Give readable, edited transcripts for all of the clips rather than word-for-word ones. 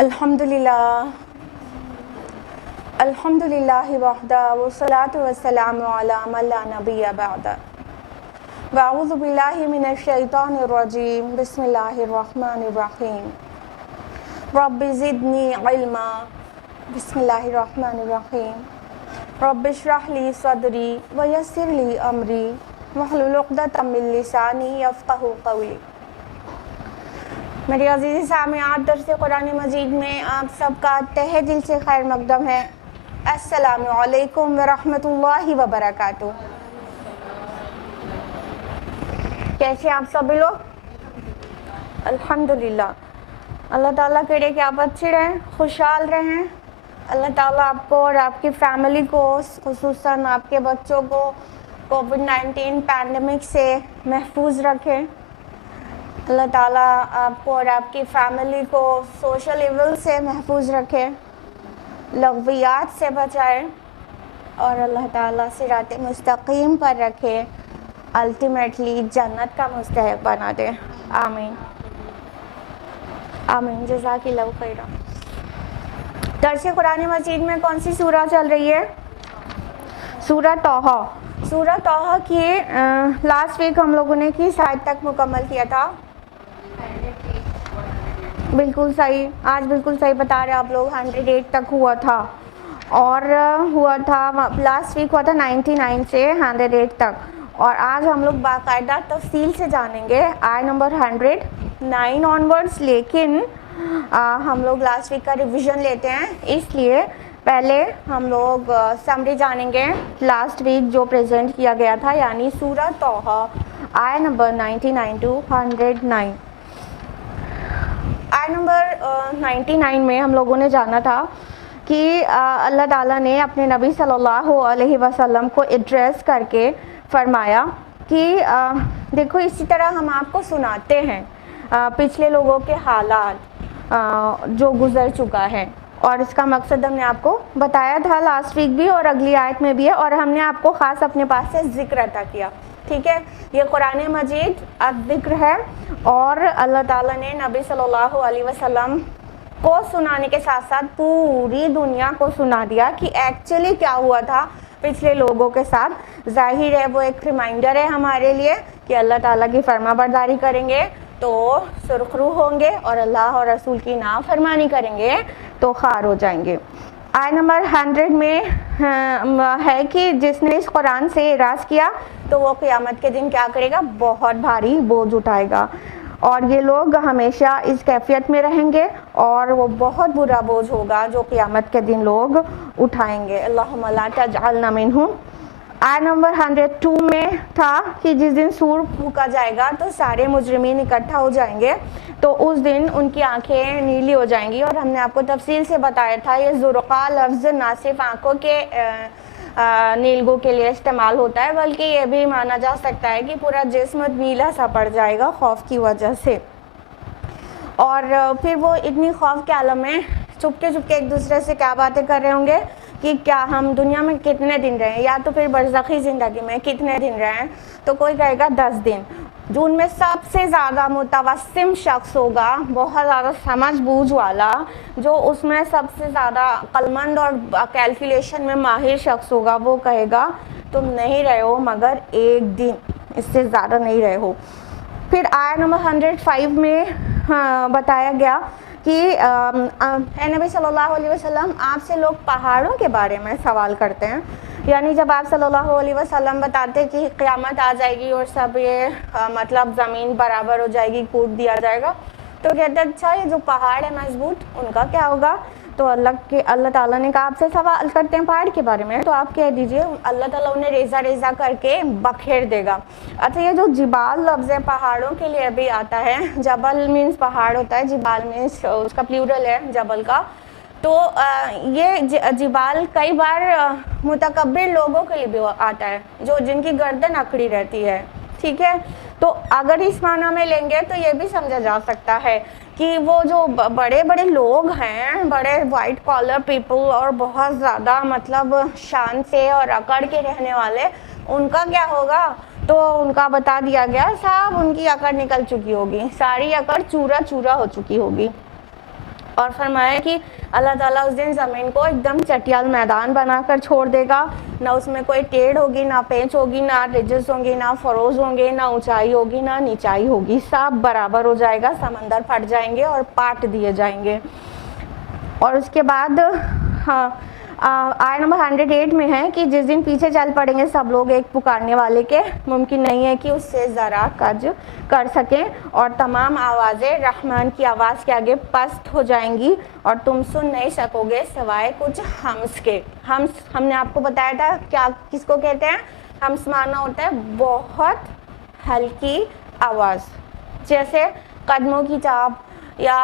الحمدللہ وحدہ والصلاۃ والسلام علی من لا نبی بعدہ واعوذ باللہ من الشیطان الرجیم بسم اللہ الرحمن الرحیم رب زدنی علما بسم اللہ الرحمن الرحیم رب اشرح لی صدری ویسر لی امری واحلل عقدۃ من لسانی یفقہوا قولی۔ میری عزیز سامعات، درس قرآن مجید میں آپ سب کا تہہ دل سے خیر مقدم ہے۔ السلام علیکم ورحمۃ اللہ وبرکاتہ۔ کیسے آپ سبھی لوگ؟ الحمدللہ۔ اللہ تعالیٰ کرے کہ آپ اچھے رہیں، خوشحال رہیں۔ اللہ تعالیٰ آپ کو اور آپ کی فیملی کو، خصوصاً آپ کے بچوں کو کووڈ-19 پینڈیمک سے محفوظ رکھے۔ اللہ تعالیٰ آپ کو اور آپ کی فیملی کو سوشل ایول سے محفوظ رکھے، لغویات سے بچائے، اور اللہ تعالیٰ صراط مستقیم پر رکھے، الٹیمیٹلی جنت کا مستحق بنا دے۔ آمین آمین، جزاک اللہ خیرا۔ درس قرآن مجید میں کون سی سورہ چل رہی ہے؟ سورہ طٰہٰ۔ سورہ طٰہٰ کی لاسٹ ویک ہم لوگوں نے کس آیت تک مکمل کیا تھا؟ بالکل صحیح، آج بالکل صحیح بتا رہے آپ لوگ، 108 تک ہوا تھا، اور ہوا تھا لاسٹ ویک ہوا تھا 99 سے 108 تک، اور آج ہم لوگ باقاعدہ تفصیل سے جانیں گے آیت نمبر 109 آنورڈس، لیکن ہم لوگ لاسٹ ویک کا ریویژن لیتے ہیں، اس لیے پہلے ہم لوگ سمری جانیں گے لاسٹ ویک جو پریزنٹ کیا گیا تھا، یعنی سورہ طٰہٰ آیت نمبر 99 to 109۔ آیت نمبر 99 میں ہم لوگوں نے جانا تھا کہ اللہ تعالیٰ نے اپنے نبی صلی اللہ علیہ وسلم کو ایڈریس کر کے فرمایا کہ دیکھو اسی طرح ہم آپ کو سناتے ہیں پچھلے لوگوں کے حالات جو گزر چکا ہے، اور اس کا مقصد ہم نے آپ کو بتایا تھا لاسٹ ویک بھی اور اگلی آیت میں بھی ہے، اور ہم نے آپ کو خاص اپنے پاس سے ذکر عطا کیا۔ ٹھیک ہے، یہ قرآن مجید الذکر ہے، اور اللہ تعالیٰ نے نبی صلی اللہ علیہ وسلم کو سنانے کے ساتھ ساتھ پوری دنیا کو سنا دیا کہ ایکچولی کیا ہوا تھا پچھلے لوگوں کے ساتھ۔ ظاہر ہے وہ ایک ریمائنڈر ہے ہمارے لیے کہ اللہ تعالیٰ کی فرما برداری کریں گے تو سرخرو ہوں گے، اور اللہ اور رسول کی نافرمانی کریں گے تو خار ہو جائیں گے۔ آیت نمبر 100 میں ہے کہ جس نے اس قرآن سے اعراض کیا تو وہ قیامت کے دن کیا کرے گا؟ بہت بھاری بوجھ اٹھائے گا، اور یہ لوگ ہمیشہ اس کیفیت میں رہیں گے، اور وہ بہت برا بوجھ ہوگا جو قیامت کے دن لوگ اٹھائیں گے۔ اللہم لا تجعلنا منہم۔ آیت نمبر 102 میں تھا کہ جس دن سور پھونکا جائے گا تو سارے مجرمین اکٹھا ہو جائیں گے، تو اس دن ان کی آنکھیں نیلی ہو جائیں گی، اور ہم نے آپ کو تفصیل سے بتایا تھا یہ زرقاء لفظ نہ صرف آنکھوں کے نیلگوں کے لیے استعمال ہوتا ہے، بلکہ یہ بھی مانا جا سکتا ہے کہ پورا جسم نیلا سا پڑ جائے گا خوف کی وجہ سے، اور پھر وہ اتنی خوف کے عالم میں چپکے چپکے ایک دوسرے سے کیا باتیں کر رہے ہوں گے کہ کیا ہم دنیا میں کتنے دن رہے ہیں، یا تو پھر برزخی زندگی میں کتنے دن رہے ہیں، تو کوئی کہے گا 10 دن۔ جو ان میں سب سے زیادہ متوسم شخص ہوگا، بہت زیادہ سمجھ بوجھ والا، جو اس میں سب سے زیادہ عقلمند اور کیلکولیشن میں ماہر شخص ہوگا، وہ کہے گا تم نہیں رہے ہو مگر ایک دن، اس سے زیادہ نہیں رہے ہو۔ پھر آیت نمبر 105 میں بتایا گیا کہ اے نبی صلی اللہ علیہ وسلم، آپ سے لوگ پہاڑوں کے بارے میں سوال کرتے ہیں، یعنی جب آپ صلی اللہ علیہ وسلم بتاتے کہ قیامت آ جائے گی اور سب یہ مطلب زمین برابر ہو جائے گی، کوٹ دیا جائے گا، تو کہتے ہیں اچھا یہ جو پہاڑ ہے مضبوط ان کا کیا ہوگا؟ تو اللہ تعالیٰ نے کہا آپ سے سوال کرتے ہیں پہاڑ کے بارے میں، تو آپ کہہ دیجئے اللہ تعالیٰ انہیں ریزہ ریزہ کر کے بکھیر دے گا۔ اچھا یہ جو جبال لفظ ہے پہاڑوں کے لیے بھی آتا ہے، جبل مینس پہاڑ ہوتا ہے، جبال مینس اس کا پلیورل ہے جبل کا، تو یہ جبال کئی بار متکبر لوگوں کے لیے بھی آتا ہے، جو جن کی گردن اکڑی رہتی ہے۔ ٹھیک ہے، تو اگر اس معنی میں لیں گے تو یہ بھی سمجھا جا سکتا ہے کہ وہ جو بڑے بڑے لوگ ہیں، بڑے وائٹ کالر پیپل اور بہت زیادہ مطلب شان سے اور اکڑ کے رہنے والے، ان کا کیا ہوگا؟ تو ان کا بتا دیا گیا صاحب ان کی اکڑ نکل چکی ہوگی، ساری اکڑ چورا چورا ہو چکی ہوگی۔ اور فرمایا کہ اللہ تعالیٰ اس دن زمین کو ایک دم چٹیال میدان بنا کر چھوڑ دے گا، نہ اس میں کوئی ٹیڑھ ہوگی، نہ پینچ ہوگی، نہ رجز ہوں گے، نہ فروز ہوں گے، نہ اونچائی ہوگی، نہ نیچائی ہوگی، سب برابر ہو جائے گا، سمندر پھٹ جائیں گے اور پاٹ دیے جائیں گے۔ اور اس کے بعد آیت نمبر 108 میں ہے کہ جس دن پیچھے چل پڑیں گے سب لوگ ایک پکارنے والے کے، ممکن نہیں ہے کہ اس سے ذرا کج کر سکیں، اور تمام آوازیں رحمان کی آواز کے آگے پست ہو جائیں گی، اور تم سن نہیں سکو گے سوائے کچھ ہمس کے۔ ہم نے آپ کو بتایا تھا کیا کس کو کہتے ہیں؟ ہمس مانا ہوتا ہے بہت ہلکی آواز، جیسے قدموں کی چاپ یا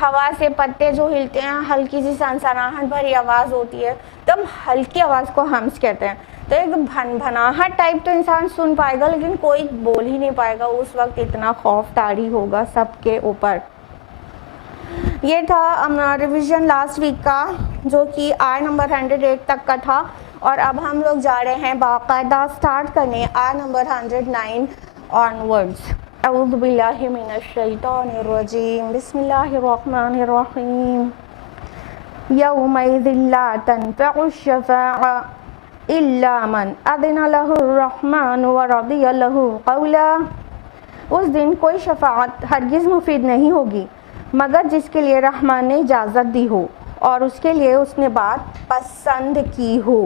ہوا سے پتے جو ہلتے ہیں، ہلکی سی سنسناہٹ بھری آواز ہوتی ہے، تب ہلکی آواز کو ہمس کہتے ہیں۔ تو ایک بھن بھناہٹ ٹائپ تو انسان سن پائے گا لیکن کوئی بول ہی نہیں پائے گا، اس وقت اتنا خوف طاری ہوگا سب کے اوپر۔ یہ تھا ریویژن لاسٹ ویک کا، جو کہ آیت نمبر 108 تک کا تھا، اور اب ہم لوگ جا رہے ہیں باقاعدہ سٹارٹ کرنے آیت نمبر 109 آنورڈز۔ اعوذ باللہ من الشیطان الرجیم، بسم اللہ الرحمن الرحیم۔ یومئذ لا تنفع الشفاعة الا من اذن له الرحمن ورضی له قولا۔ اس دن کوئی شفاعت ہرگز مفید نہیں ہوگی مگر جس کے لیے رحمان نے اجازت دی ہو اور اس کے لیے اس نے بات پسند کی ہو۔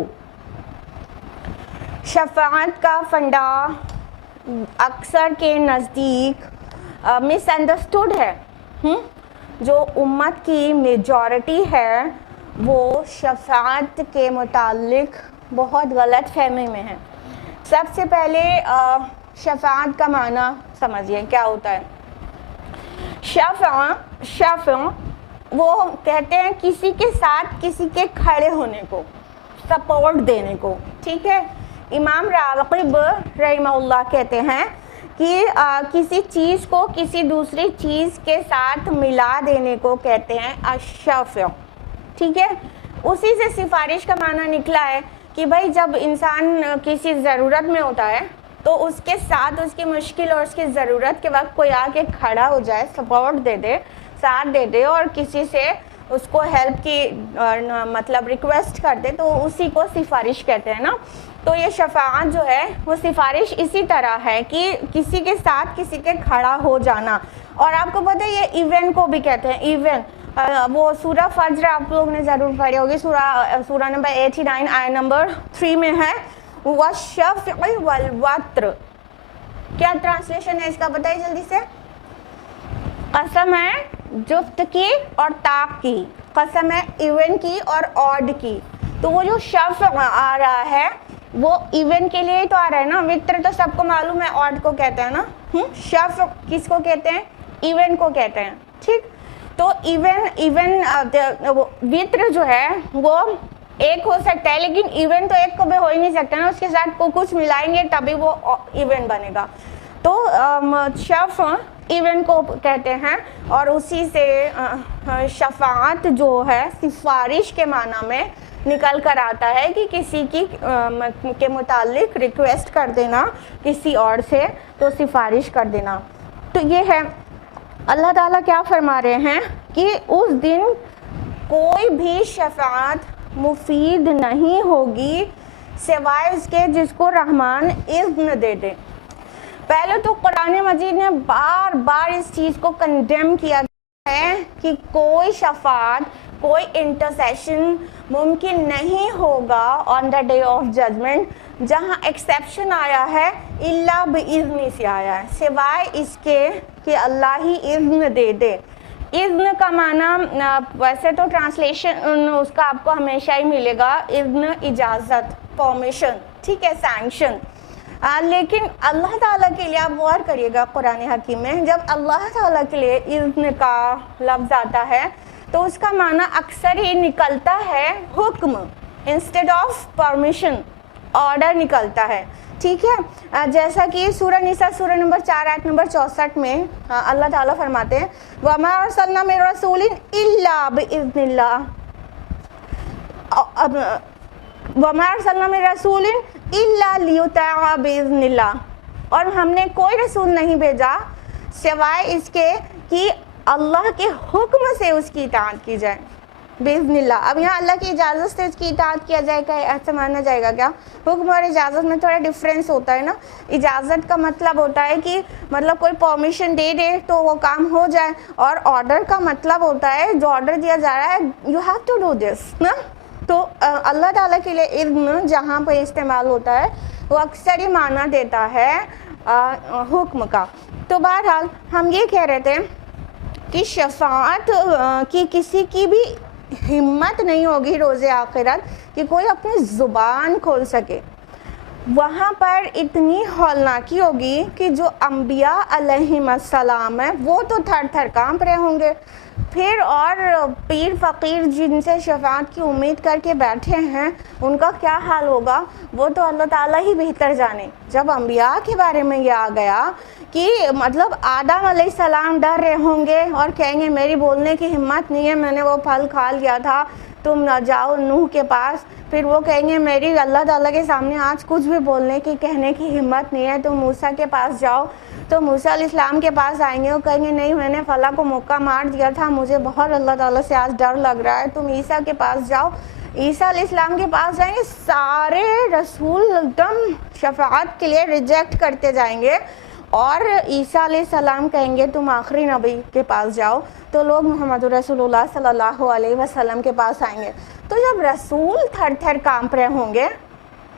شفاعت کا فنڈا اکثر کے نزدیک مس انڈرسٹوڈ ہے۔ جو امت کی میجورٹی ہے وہ شفاعت کے متعلق بہت غلط فہمی میں ہے۔ سب سے پہلے شفاعت کا معنی سمجھیے کیا ہوتا ہے۔ شفع وہ کہتے ہیں کسی کے ساتھ کسی کے کھڑے ہونے کو، سپورٹ دینے کو، ٹھیک ہے۔ امام راغب رحمہ اللہ کہتے ہیں کہ کسی چیز کو کسی دوسری چیز کے ساتھ ملا دینے کو کہتے ہیں الشفع، ٹھیک ہے۔ اسی سے سفارش کا معنی نکلا ہے کہ بھائی جب انسان کسی ضرورت میں ہوتا ہے تو اس کے ساتھ اس کی مشکل اور اس کی ضرورت کے وقت کوئی آ کے کھڑا ہو جائے، سپورٹ دے دے، ساتھ دے دے، اور کسی سے اس کو ہیلپ کی مطلب ریکویسٹ کر دے، تو اسی کو سفارش کہتے ہیں نا۔ تو یہ شفاعت جو ہے وہ سفارش اسی طرح ہے کہ کسی کے ساتھ کسی کے کھڑا ہو جانا۔ اور آپ کو پتہ ہے یہ ایونٹ کو بھی کہتے ہیں، ایونٹ۔ وہ سورہ فجر آپ لوگ نے ضرور پڑھی ہوگی، سورہ نمبر 89 آیت نمبر 3 میں ہے وَالشَّفْعِ وَالْوَتْرِ۔ کیا ٹرانسلیشن ہے اس کا بتائیے جلدی سے؟ قسم ہے جفت کی اور طاق کی، قسم ہے ایون کی اور آڈ کی۔ تو وہ جو شفع آ رہا ہے وہ ایون کے لیے ہی تو آ رہا ہے نا، وطر تو سب کو معلوم ہے آڈ کو کہتے ہیں نا، شفع کس کو کہتے ہیں؟ ایون کو کہتے ہیں، ٹھیک۔ تو ایون وطر جو ہے وہ ایک ہو سکتا ہے لیکن ایون تو ایک کو بھی ہو ہی نہیں سکتا نا، اس کے ساتھ کو کچھ ملائیں گے تبھی وہ ایون بنے گا۔ تو شفع ایون کو کہتے ہیں، اور اسی سے شفاعت جو ہے سفارش کے معنی میں نکل کر آتا ہے کہ کسی کی کے متعلق ریکویسٹ کر دینا کسی اور سے، تو سفارش کر دینا۔ تو یہ ہے اللہ تعالیٰ کیا فرما رہے ہیں کہ اس دن کوئی بھی شفاعت مفید نہیں ہوگی سوائے اس کے جس کو رحمان اذن دے دے۔ پہلے تو قرآن مجید نے بار بار اس چیز کو کنڈیم کیا ہے کہ کوئی شفاعت، کوئی انٹرسیشن ممکن نہیں ہوگا آن دا ڈے آف ججمنٹ۔ جہاں ایکسیپشن آیا ہے الا باذن سے آیا ہے، سوائے اس کے کہ اللہ ہی اذن دے دے۔ اذن کا معنی ویسے تو ٹرانسلیشن اس کا آپ کو ہمیشہ ہی ملے گا اذن، اجازت، پرمیشن، ٹھیک ہے، سینکشن۔ لیکن اللہ تعالیٰ کے لیے آپ غور کریے گا قرآن حکیم میں جب اللہ تعالیٰ کے لیے اذن کا لفظ آتا ہے تو اس کا معنی اکثر ہی نکلتا ہے حکم، انسٹیڈ آف پرمیشن آرڈر نکلتا ہے، ٹھیک ہے۔ جیسا کہ سورہ نساء سورہ نمبر 4 آیت نمبر 64 میں اللہ تعالیٰ فرماتے ہیں وَمَا أَرْسَلْنَا مِن رَسُولٍ إِلَّا بِإِذْنِ اللَّهِ، وَمَا أَرْسَلْنَا مِن رَسُولٍ إِلَّا لِيُطَاعَ بِإِذْنِ اللَّهِ، اور ہم نے کوئی رسول نہیں بھیجا سوائے اس کے کہ اللہ کے حکم سے اس کی اطاعت کی جائے باذن اللہ. اب یہاں اللہ کی اجازت سے اس کی اطاعت کیا جائے گا ایسا مانا جائے گا کیا؟ حکم اور اجازت میں تھوڑا ڈفرینس ہوتا ہے نا. اجازت کا مطلب ہوتا ہے کہ مطلب کوئی پرمیشن دے دے تو وہ کام ہو جائے, اور آرڈر کا مطلب ہوتا ہے جو آرڈر دیا جا رہا ہے you have to do this نا. تو اللہ تعالیٰ کے لیے اذن جہاں پہ استعمال ہوتا ہے وہ اکثر ہی معنی دیتا ہے حکم کا. تو بہرحال ہم یہ کہہ رہے تھے کہ شفاعت کی کسی کی بھی ہمت نہیں ہوگی روز آخرت کہ کوئی اپنی زبان کھول سکے. وہاں پر اتنی ہولناکی ہوگی کہ جو انبیاء علیہم السلام ہیں وہ تو تھر تھر کانپ رہے ہوں گے, پھر اور پیر فقیر جن سے شفاعت کی امید کر کے بیٹھے ہیں ان کا کیا حال ہوگا وہ تو اللہ تعالیٰ ہی بہتر جانے. جب انبیاء کے بارے میں یہ آ گیا کہ مطلب آدم علیہ السلام ڈر رہے ہوں گے اور کہیں گے میری بولنے کی ہمت نہیں ہے, میں نے وہ پھل کھا لیا تھا, تم نہ جاؤ نوح کے پاس. پھر وہ کہیں گے میری اللہ تعالیٰ کے سامنے آج کچھ بھی بولنے کی کہنے کی ہمت نہیں ہے, تم موسیٰ کے پاس جاؤ. تو موسیٰ علیہ السلام کے پاس آئیں گے, وہ کہیں گے نہیں میں نے فلاں کو موقع مار دیا تھا, مجھے بہت اللہ تعالیٰ سے آج ڈر لگ رہا ہے, تم عیسیٰ کے پاس جاؤ. عیسیٰ علیہ السلام کے پاس جائیں گے, سارے رسول ایک دم شفاعت کے لیے ریجیکٹ کرتے جائیں گے, اور عیسیٰ علیہ السلام کہیں گے تم آخری نبی کے پاس جاؤ. تو لوگ محمد رسول اللہ صلی اللہ علیہ وسلم کے پاس آئیں گے. تو جب رسول تھر تھر کانپ رہے ہوں گے,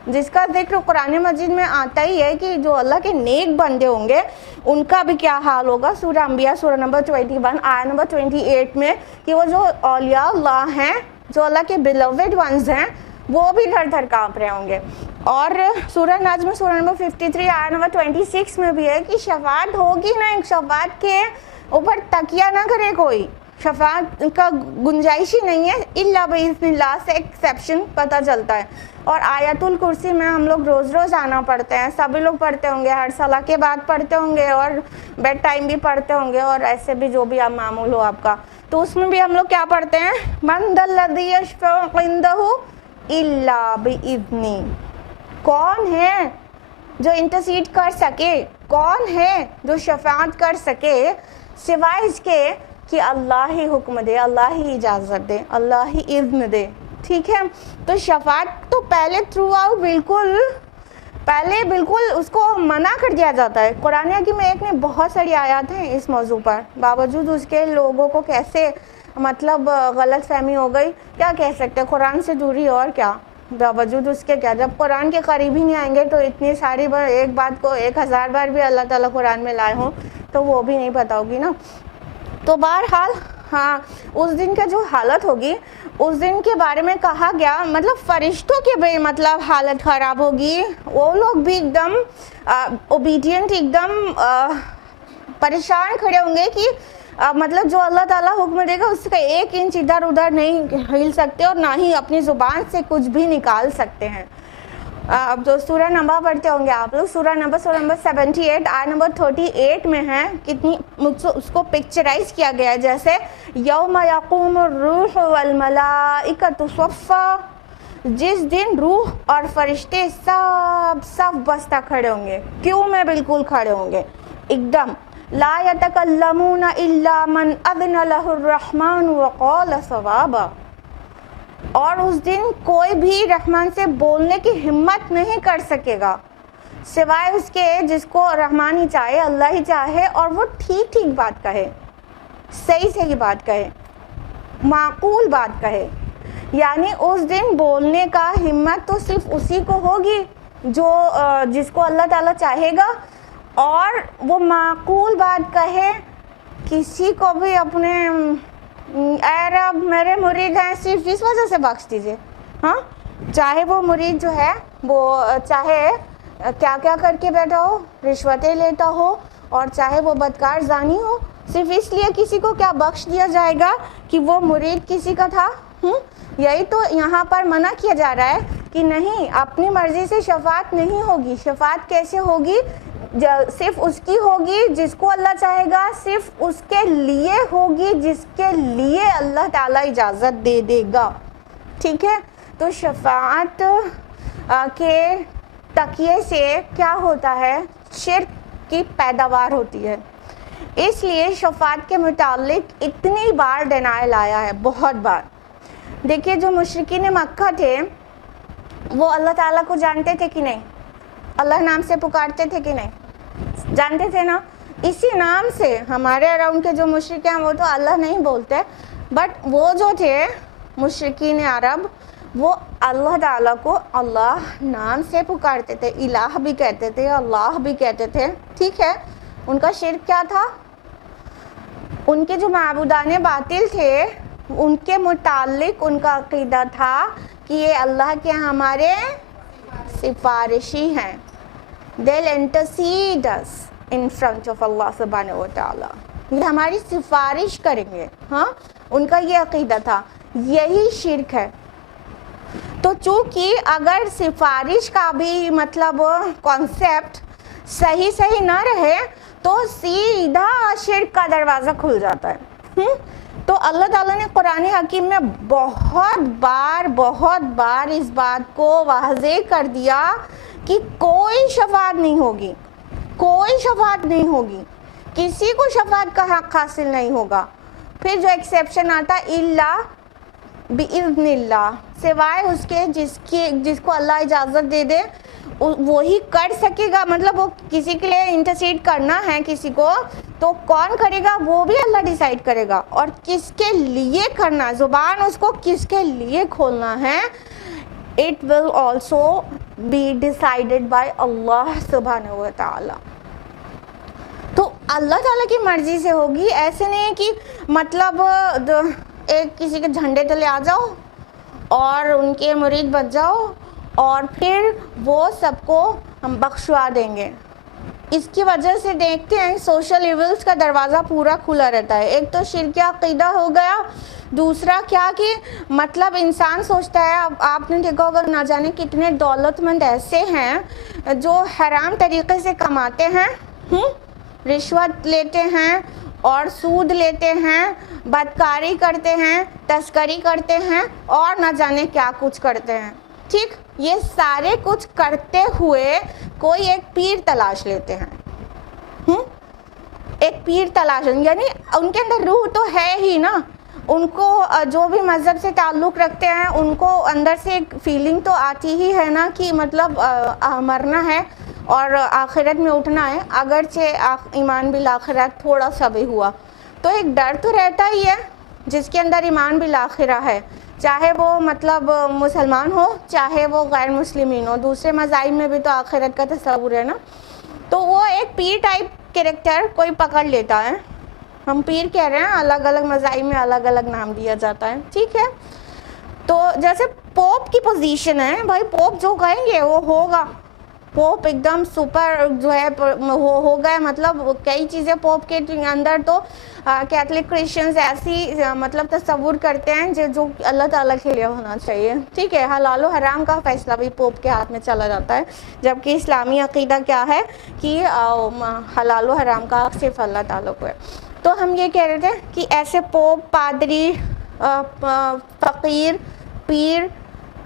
جس کا ذکر قرآن مجید میں آتا ہی ہے کہ جو اللہ کے نیک بندے ہوں گے ان کا بھی کیا حال ہوگا. سورہ انبیاء سورہ نمبر 21 آیت نمبر 28 میں کہ وہ جو اولیاء اللہ ہیں, جو اللہ کے بیلوڈ ونز ہیں, وہ بھی تھر تھر کانپ رہے ہوں گے. اور سورہ نجم سورہ نمبر 53 آیت نمبر 26 میں بھی ہے کہ شفاعت ہوگی نا, شفاعت کے اوپر تکیہ نہ کرے کوئی, شفاعت کا گنجائش ہی نہیں ہے الا باذن اللہ سے ایکسیپشن پتہ چلتا ہے. اور آیت الکرسی میں ہم لوگ روز روز آنا پڑھتے ہیں, سبھی لوگ پڑھتے ہوں گے, ہر صلاح کے بعد پڑھتے ہوں گے, اور بیڈ ٹائم بھی پڑھتے ہوں گے, اور ایسے بھی جو بھی آپ معمول ہو آپ کا. تو اس میں بھی ہم لوگ کیا پڑھتے ہیں, من ذا الذی یشفع عندہ الا باذنہ. کون ہے جو انٹرسیڈ کر سکے, کون ہے جو شفاعت کر سکے سوائے اس کے کہ اللہ ہی حکم دے, اللہ ہی اجازت دے, اللہ ہی اذن دے. ٹھیک ہے, تو شفاعت تو پہلے تھرو آؤٹ بالکل اس کو منع کر دیا جاتا ہے. قرآن حکیم میں ایک نے بہت ساری آیات ہیں اس موضوع پر, باوجود اس کے لوگوں کو کیسے مطلب غلط فہمی ہو گئی, کیا کہہ سکتے, قرآن سے دوری اور کیا, باوجود اس کے کیا, جب قرآن کے قریب ہی نہیں آئیں گے تو اتنی ساری بار ایک بات کو 1000 بار بھی اللہ تعالیٰ قرآن میں لائے ہوں تو وہ بھی نہیں پتہ ہوگی نا. تو بہرحال ہاں اس دن کا جو حالت ہوگی اس دن کے بارے میں کہا گیا, مطلب فرشتوں کے بھی مطلب حالت خراب ہوگی, وہ لوگ بھی ایک دم اوبیڈینٹ, ایک دم پریشان کھڑے ہوں گے کہ مطلب جو اللہ تعالیٰ حکم دے گا اس کا 1 انچ ادھر ادھر نہیں ہل سکتے, اور نہ ہی اپنی زبان سے کچھ بھی نکال سکتے ہیں. اب جو سورہ نمبر پڑھتے ہوں گے آپ لوگ, سورہ نمبر 78 آیت نمبر 38 میں ہے, کتنی اس کو پکچرائز کیا گیا ہے جیسے یوم یقوم الروح والملائکۃ صفا, جس دن روح اور فرشتے سب بستہ کھڑے ہوں گے, کیوں میں بالکل کھڑے ہوں گے ایک دم, لا یتکلمون الا من اذن لہ الرحمن وقال صوابا. اور اس دن کوئی بھی رحمان سے بولنے کی ہمت نہیں کر سکے گا سوائے اس کے جس کو رحمان ہی چاہے, اللہ ہی چاہے, اور وہ ٹھیک بات کہے, صحیح بات کہے, معقول بات کہے. یعنی اس دن بولنے کا ہمت تو صرف اسی کو ہوگی جو جس کو اللہ تعالیٰ چاہے گا, اور وہ معقول بات کہے. کسی کو بھی اپنے اے رب میرے مرید ہیں صرف اس وجہ سے بخش دیجئے, ہاں, چاہے وہ مرید جو ہے وہ چاہے کیا کر کے بیٹھا ہو, رشوتیں لیتا ہو, اور چاہے وہ بدکار زانی ہو, صرف اس لیے کسی کو کیا بخش دیا جائے گا کہ وہ مرید کسی کا تھا. یہی تو یہاں پر منع کیا جا رہا ہے کہ نہیں, اپنی مرضی سے شفاعت نہیں ہوگی. شفاعت کیسے ہوگی, صرف اس کی ہوگی جس کو اللہ چاہے گا, صرف اس کے لیے ہوگی جس کے لیے اللہ تعالیٰ اجازت دے گا. ٹھیک ہے, تو شفاعت کے تکیے سے کیا ہوتا ہے, شرک کی پیداوار ہوتی ہے. اس لیے شفاعت کے متعلق اتنی بار ڈینائل آیا ہے، بہت بار. دیکھیے جو مشرکین مکہ تھے وہ اللہ تعالیٰ کو جانتے تھے کہ نہیں؟ اللہ نام سے پکارتے تھے کہ نہیں؟ جانتے تھے نا. اسی نام سے ہمارے اراؤنڈ کے جو مشرک ہیں وہ تو اللہ نہیں بولتے، بٹ وہ جو تھے مشرکین عرب وہ اللہ تعالیٰ کو اللہ نام سے پکارتے تھے، الہ بھی کہتے تھے، اللہ بھی کہتے تھے. ٹھیک ہے. ان کا شرک کیا تھا؟ ان کے جو معبودان باطل تھے ان کے متعلق ان کا عقیدہ تھا کہ یہ اللہ کے ہمارے سفارشی ہیں. they'll intercede us in front of Allah سبحانہ و تعالیٰ، یہ ہماری سفارش کریں گے. ہاں ان کا یہ عقیدہ تھا. یہی شرک ہے. تو چونکہ اگر سفارش کا بھی مطلب کانسیپٹ صحیح نہ رہے تو سیدھا شرک کا دروازہ کھل جاتا ہے. تو اللہ تعالیٰ نے قرآن حکیم میں بہت بار اس بات کو واضح کر دیا کہ کوئی شفاعت نہیں ہوگی، کوئی شفاعت نہیں ہوگی، کسی کو شفاعت کا حق حاصل نہیں ہوگا. پھر جو ایکسیپشن آتا الا بِإِذْنِ اللہ، سوائے اس کے جس کو اللہ اجازت دے دے وہی کر سکے گا. مطلب وہ کسی کے لیے انٹرسیڈ کرنا ہے کسی کو تو کون کرے گا وہ بھی اللہ ڈیسائیڈ کرے گا، اور کس کے لیے کرنا ہے، زبان اس کو کس کے لیے کھولنا ہے، it will also be decided by اللہ سبحانہ و تعالی. تو اللہ تعالیٰ کی مرضی سے ہوگی. ایسے نہیں ہے کہ مطلب ایک کسی کے جھنڈے تلے آ جاؤ اور ان کے مرید بن جاؤ اور پھر وہ سب کو ہم بخشوا دیں گے. اس کی وجہ سے دیکھتے ہیں سوشل ایولز کا دروازہ پورا کھلا رہتا ہے. ایک تو شرک عقیدہ ہو گیا، دوسرا کیا کہ مطلب انسان سوچتا ہے، آپ نے دیکھا ہوگا نہ جانے کتنے دولت مند ایسے ہیں جو حرام طریقے سے کماتے ہیں، رشوت لیتے ہیں اور سود لیتے ہیں، بدکاری کرتے ہیں، تسکری کرتے ہیں اور نہ جانے کیا کچھ کرتے ہیں. ٹھیک. یہ سارے کچھ کرتے ہوئے کوئی ایک پیر تلاش لیتے ہیں. ایک پیر تلاش، یعنی ان کے اندر روح تو ہے ہی نا. ان کو جو بھی مذہب سے تعلق رکھتے ہیں ان کو اندر سے ایک فیلنگ تو آتی ہی ہے نا کہ مطلب مرنا ہے اور آخرت میں اٹھنا ہے، اگرچہ ایمان بالآخرت تھوڑا سا بھی ہوا تو ایک ڈر تو رہتا ہی ہے. جس کے اندر ایمان بالآخرہ ہے، چاہے وہ مطلب مسلمان ہو چاہے وہ غیر مسلمین ہو، دوسرے مذاہب میں بھی تو آخرت کا تصور ہے نا. تو وہ ایک پیر ٹائپ کریکٹر کوئی پکڑ لیتا ہے. ہم پیر کہہ رہے ہیں، الگ الگ مذاہب میں الگ الگ نام دیا جاتا ہے. ٹھیک ہے. تو جیسے پوپ کی پوزیشن ہے، بھائی پوپ جو کہیں گے وہ ہوگا. پوپ ایک دم سپر جو ہے ہو گئے. مطلب کئی چیزیں پوپ کے اندر تو کیتھولک کرسچنز ایسی مطلب تصور کرتے ہیں جو اللہ تعالیٰ کے لیے ہونا چاہیے. ٹھیک ہے. حلال و حرام کا فیصلہ بھی پوپ کے ہاتھ میں چلا جاتا ہے، جبکہ اسلامی عقیدہ کیا ہے کہ حلال و حرام کا حق صرف اللہ تعالیٰ کو ہے. تو ہم یہ کہہ رہے تھے کہ ایسے پوپ، پادری، فقیر، پیر،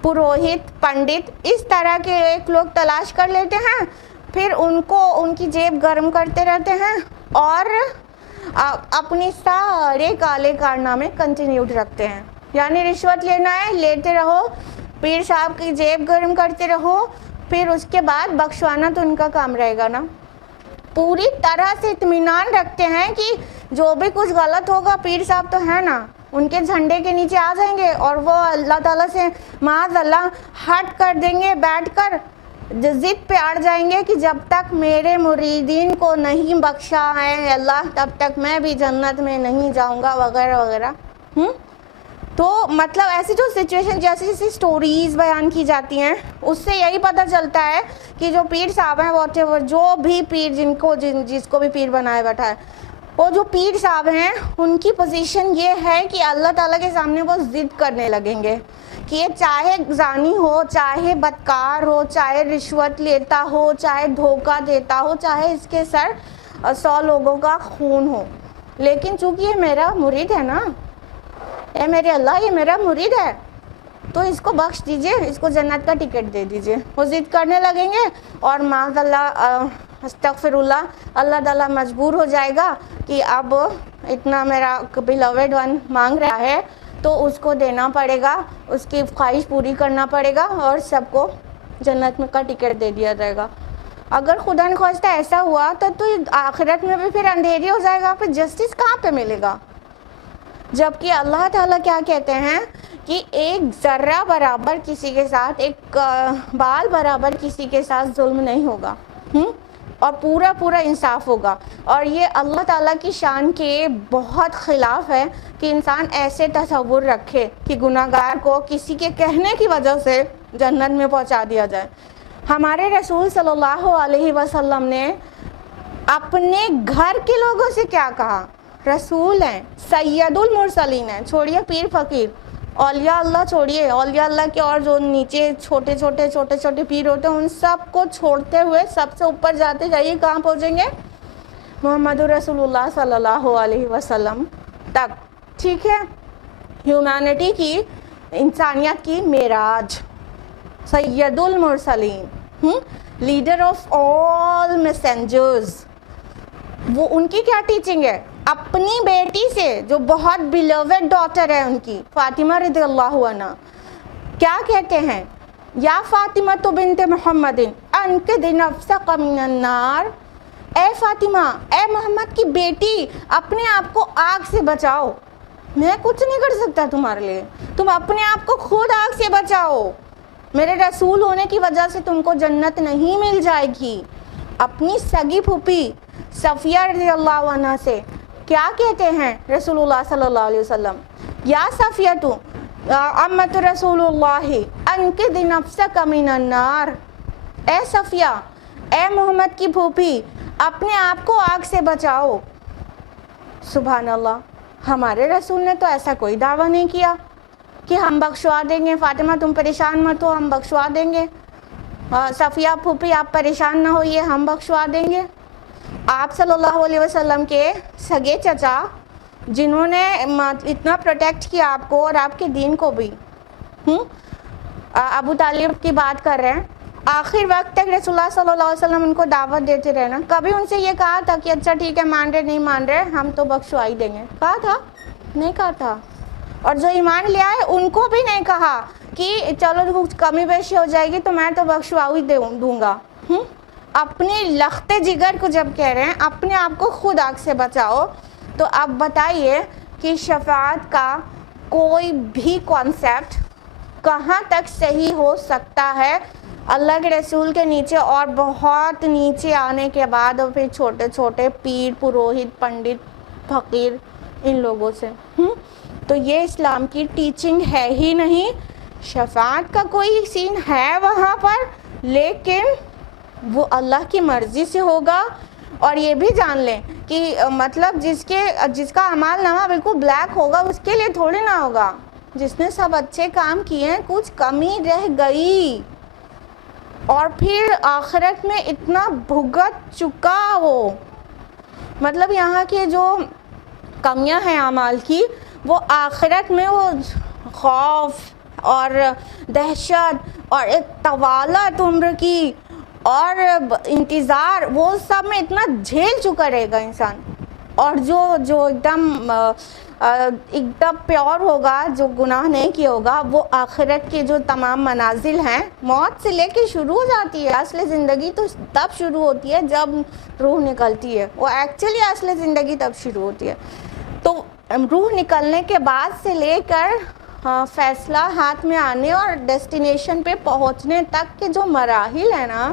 پروہت، پنڈت، اس طرح کے ایک لوگ تلاش کر لیتے ہیں، پھر ان کو ان کی جیب گرم کرتے رہتے ہیں اور اپنی سارے کالے کارنامے کنٹینیوڈ رکھتے ہیں. یعنی رشوت لینا ہے لیتے رہو، پیر صاحب کی جیب گرم کرتے رہو، پھر اس کے بعد بخشوانا تو ان کا کام رہے گا نا. پوری طرح سے اطمینان رکھتے ہیں کہ جو بھی کچھ غلط ہوگا پیر صاحب تو ہے نا، ان کے جھنڈے کے نیچے آ جائیں گے اور وہ اللہ تعالیٰ سے معاذ اللہ ہٹ کر دیں گے، بیٹھ کر ضد پہ اڑ جائیں گے کہ جب تک میرے مریدین کو نہیں بخشا ہے اللہ تب تک میں بھی جنت میں نہیں جاؤں گا، وغیرہ وغیرہ. تو مطلب ایسی جو سچویشن جیسی سٹوریز بیان کی جاتی ہیں اس سے یہی پتہ چلتا ہے کہ جو پیر صاحب ہیں واٹ ایور، جو بھی پیر جس کو بھی پیر بنائے بیٹھا ہے، وہ جو پیر صاحب ہیں ان کی پوزیشن یہ ہے کہ اللہ تعالیٰ کے سامنے وہ ضد کرنے لگیں گے کہ یہ چاہے زانی ہو، چاہے بدکار ہو، چاہے رشوت لیتا ہو، چاہے دھوکہ دیتا ہو، چاہے اس کے سر 100 لوگوں کا خون ہو، لیکن چونکہ یہ میرا مرید ہے نا، اے میرے اللہ یہ میرا مرید ہے تو اس کو بخش دیجئے، اس کو جنت کا ٹکٹ دے دیجئے. وہ ضد کرنے لگیں گے اور معاذ اللہ استغفرullah, اللہ تعالیٰ مجبور ہو جائے گا کہ اب اتنا میرا beloved one مانگ رہا ہے تو اس کو دینا پڑے گا, اس کی خواہش پوری کرنا پڑے گا اور سب کو جنت میں کا ٹکٹ دے دیا جائے گا. اگر خدا نخواستہ ایسا ہوا تو آخرت میں بھی پھر اندھیری ہو جائے گا, پھر جسٹس کہاں پہ ملے گا؟ جبکہ اللہ تعالیٰ کیا کہتے ہیں کہ ایک ذرہ برابر کسی کے ساتھ, ایک بال برابر کسی کے ساتھ ظلم نہیں ہوگا, اور پورا پورا انصاف ہوگا. اور یہ اللہ تعالیٰ کی شان کے بہت خلاف ہے کہ انسان ایسے تصور رکھے کہ گناہ گار کو کسی کے کہنے کی وجہ سے جنت میں پہنچا دیا جائے. ہمارے رسول صلی اللہ علیہ وسلم نے اپنے گھر کے لوگوں سے کیا کہا؟ رسول ہیں, سید المرسلین ہیں, چھوڑیے پیر فقیر, اولیاء اللہ چھوڑیے, اولیاء اللہ کے اور جو نیچے چھوٹے چھوٹے پیر ہوتے ہیں ان سب کو چھوڑتے ہوئے سب سے اوپر جاتے جائیے, کہاں پہنچیں گے؟ محمد رسول اللہ صلی اللہ علیہ وسلم تک. ٹھیک ہے, ہیومینٹی کی, انسانیت کی معراج, سید المرسلین, لیڈر آف آل میسنجرز. وہ ان کی کیا ٹیچنگ ہے؟ اپنی بیٹی سے جو بہت بیلوڈ ڈاٹر ہے ان کی, فاطمہ رضی اللہ عنہا, کیا کہتے ہیں؟ یا فاطمہ تو بنت محمد انقذ نفسک من النار. اے فاطمہ, اے محمد کی بیٹی, اپنے آپ کو آگ سے بچاؤ. میں کچھ نہیں کر سکتا تمہارے لیے, تم اپنے آپ کو خود آگ سے بچاؤ. میرے رسول ہونے کی وجہ سے تم کو جنت نہیں مل جائے گی. اپنی سگی پھوپھی صفیہ رضی اللہ عنہ سے کیا کہتے ہیں رسول اللہ صلی اللہ علیہ وسلم؟ یا صفیہ تو امت رسول اللہ انقذ نفسک من النار. اے صفیہ, اے محمد کی پھوپھی, اپنے آپ کو آگ سے بچاؤ. سبحان اللہ, ہمارے رسول نے تو ایسا کوئی دعویٰ نہیں کیا کہ ہم بخشوا دیں گے, فاطمہ تم پریشان مت ہو, ہم بخشوا دیں گے, صفیہ پھوپھی آپ پریشان نہ ہوئیے, ہم بخشوا دیں گے. آپ صلی اللہ علیہ وسلم کے سگے چچا جنہوں نے اتنا پروٹیکٹ کیا آپ کو اور آپ کے دین کو بھی, ابو طالب کی بات کر رہے ہیں, آخر وقت تک رسول اللہ صلی اللہ علیہ وسلم ان کو دعوت دیتے رہے نا. کبھی ان سے یہ کہا تھا کہ اچھا ٹھیک ہے, مان رہے نہیں مان رہے, ہم تو بخشوا ہی دیں گے؟ کہا تھا؟ نہیں کہا تھا. اور جو ایمان لے آئے ان کو بھی نہیں کہا کہ چلو کمی بیشی ہو جائے گی تو میں تو بخشوا ہی دوں گا. اپنے لختے جگر کو جب کہہ رہے ہیں اپنے آپ کو خود آگ سے بچاؤ, تو اب بتائیے کہ شفاعت کا کوئی بھی کانسیپٹ کہاں تک صحیح ہو سکتا ہے اللہ کے رسول کے نیچے اور بہت نیچے آنے کے بعد, اور پھر چھوٹے چھوٹے پیر, پروہت, پنڈت, فقیر, ان لوگوں سے. تو یہ اسلام کی ٹیچنگ ہے ہی نہیں. شفاعت کا کوئی سین ہے وہاں پر, لیکن وہ اللہ کی مرضی سے ہوگا. اور یہ بھی جان لیں کہ مطلب جس کا اعمال نامہ بالکل بلیک ہوگا اس کے لیے تھوڑی نہ ہوگا. جس نے سب اچھے کام کیے ہیں, کچھ کمی رہ گئی اور پھر آخرت میں اتنا بھگت چکا ہو, مطلب یہاں کے جو کمیاں ہیں اعمال کی, وہ آخرت میں وہ خوف اور دہشت اور ایک طوالت عمر کی اور انتظار, وہ سب میں اتنا جھیل چکا رہے گا انسان. اور جو ایک دم پیور ہوگا, جو گناہ نہیں کیا ہوگا, وہ آخرت کے جو تمام منازل ہیں, موت سے لے کے شروع ہو جاتی ہے. اصل زندگی تو تب شروع ہوتی ہے جب روح نکلتی ہے, وہ ایکچولی اصل زندگی تب شروع ہوتی ہے. تو روح نکلنے کے بعد سے لے کر فیصلہ ہاتھ میں آنے اور ڈیسٹینیشن پہ پہنچنے تک کے جو مراحل ہیں نا,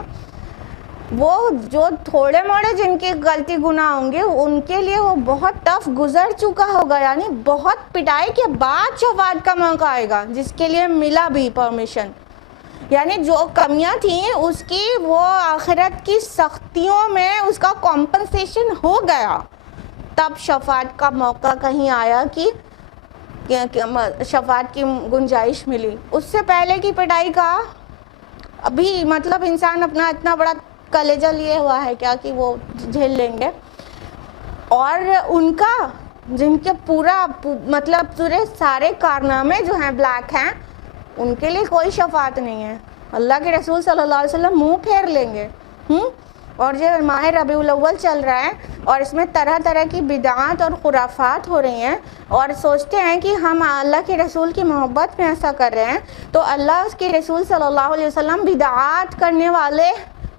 وہ جو تھوڑے موڑے جن کے غلطی گناہ ہوں گے ان کے لیے وہ بہت ٹف گزر چکا ہوگا. یعنی بہت پٹائی کے بعد شفاعت کا موقع آئے گا, جس کے لیے ملا بھی پرمیشن. یعنی جو کمیاں تھیں اس کی وہ آخرت کی سختیوں میں اس کا کمپنسیشن ہو گیا, تب شفاعت کا موقع کہیں آیا کہ شفاعت کی گنجائش ملی. اس سے پہلے کی پٹائی کا ابھی مطلب انسان اپنا اتنا بڑا کلیجہ لیے ہوا ہے کیا کہ وہ جھیل لیں گے. اور ان کا جن کے پورا مطلب پورے سارے کارنامے جو ہیں بلیک ہیں, ان کے لیے کوئی شفاعت نہیں ہے. اللہ کے رسول صلی اللہ علیہ وسلم منہ پھیر لیں گے. اور یہ ماہ ربیع الاول چل رہا ہے اور اس میں طرح طرح کی بدعات اور خرافات ہو رہی ہیں، اور سوچتے ہیں کہ ہم اللہ کے رسول کی محبت میں ایسا کر رہے ہیں، تو اللہ اس کے رسول صلی اللہ علیہ وسلم بدعات کرنے والے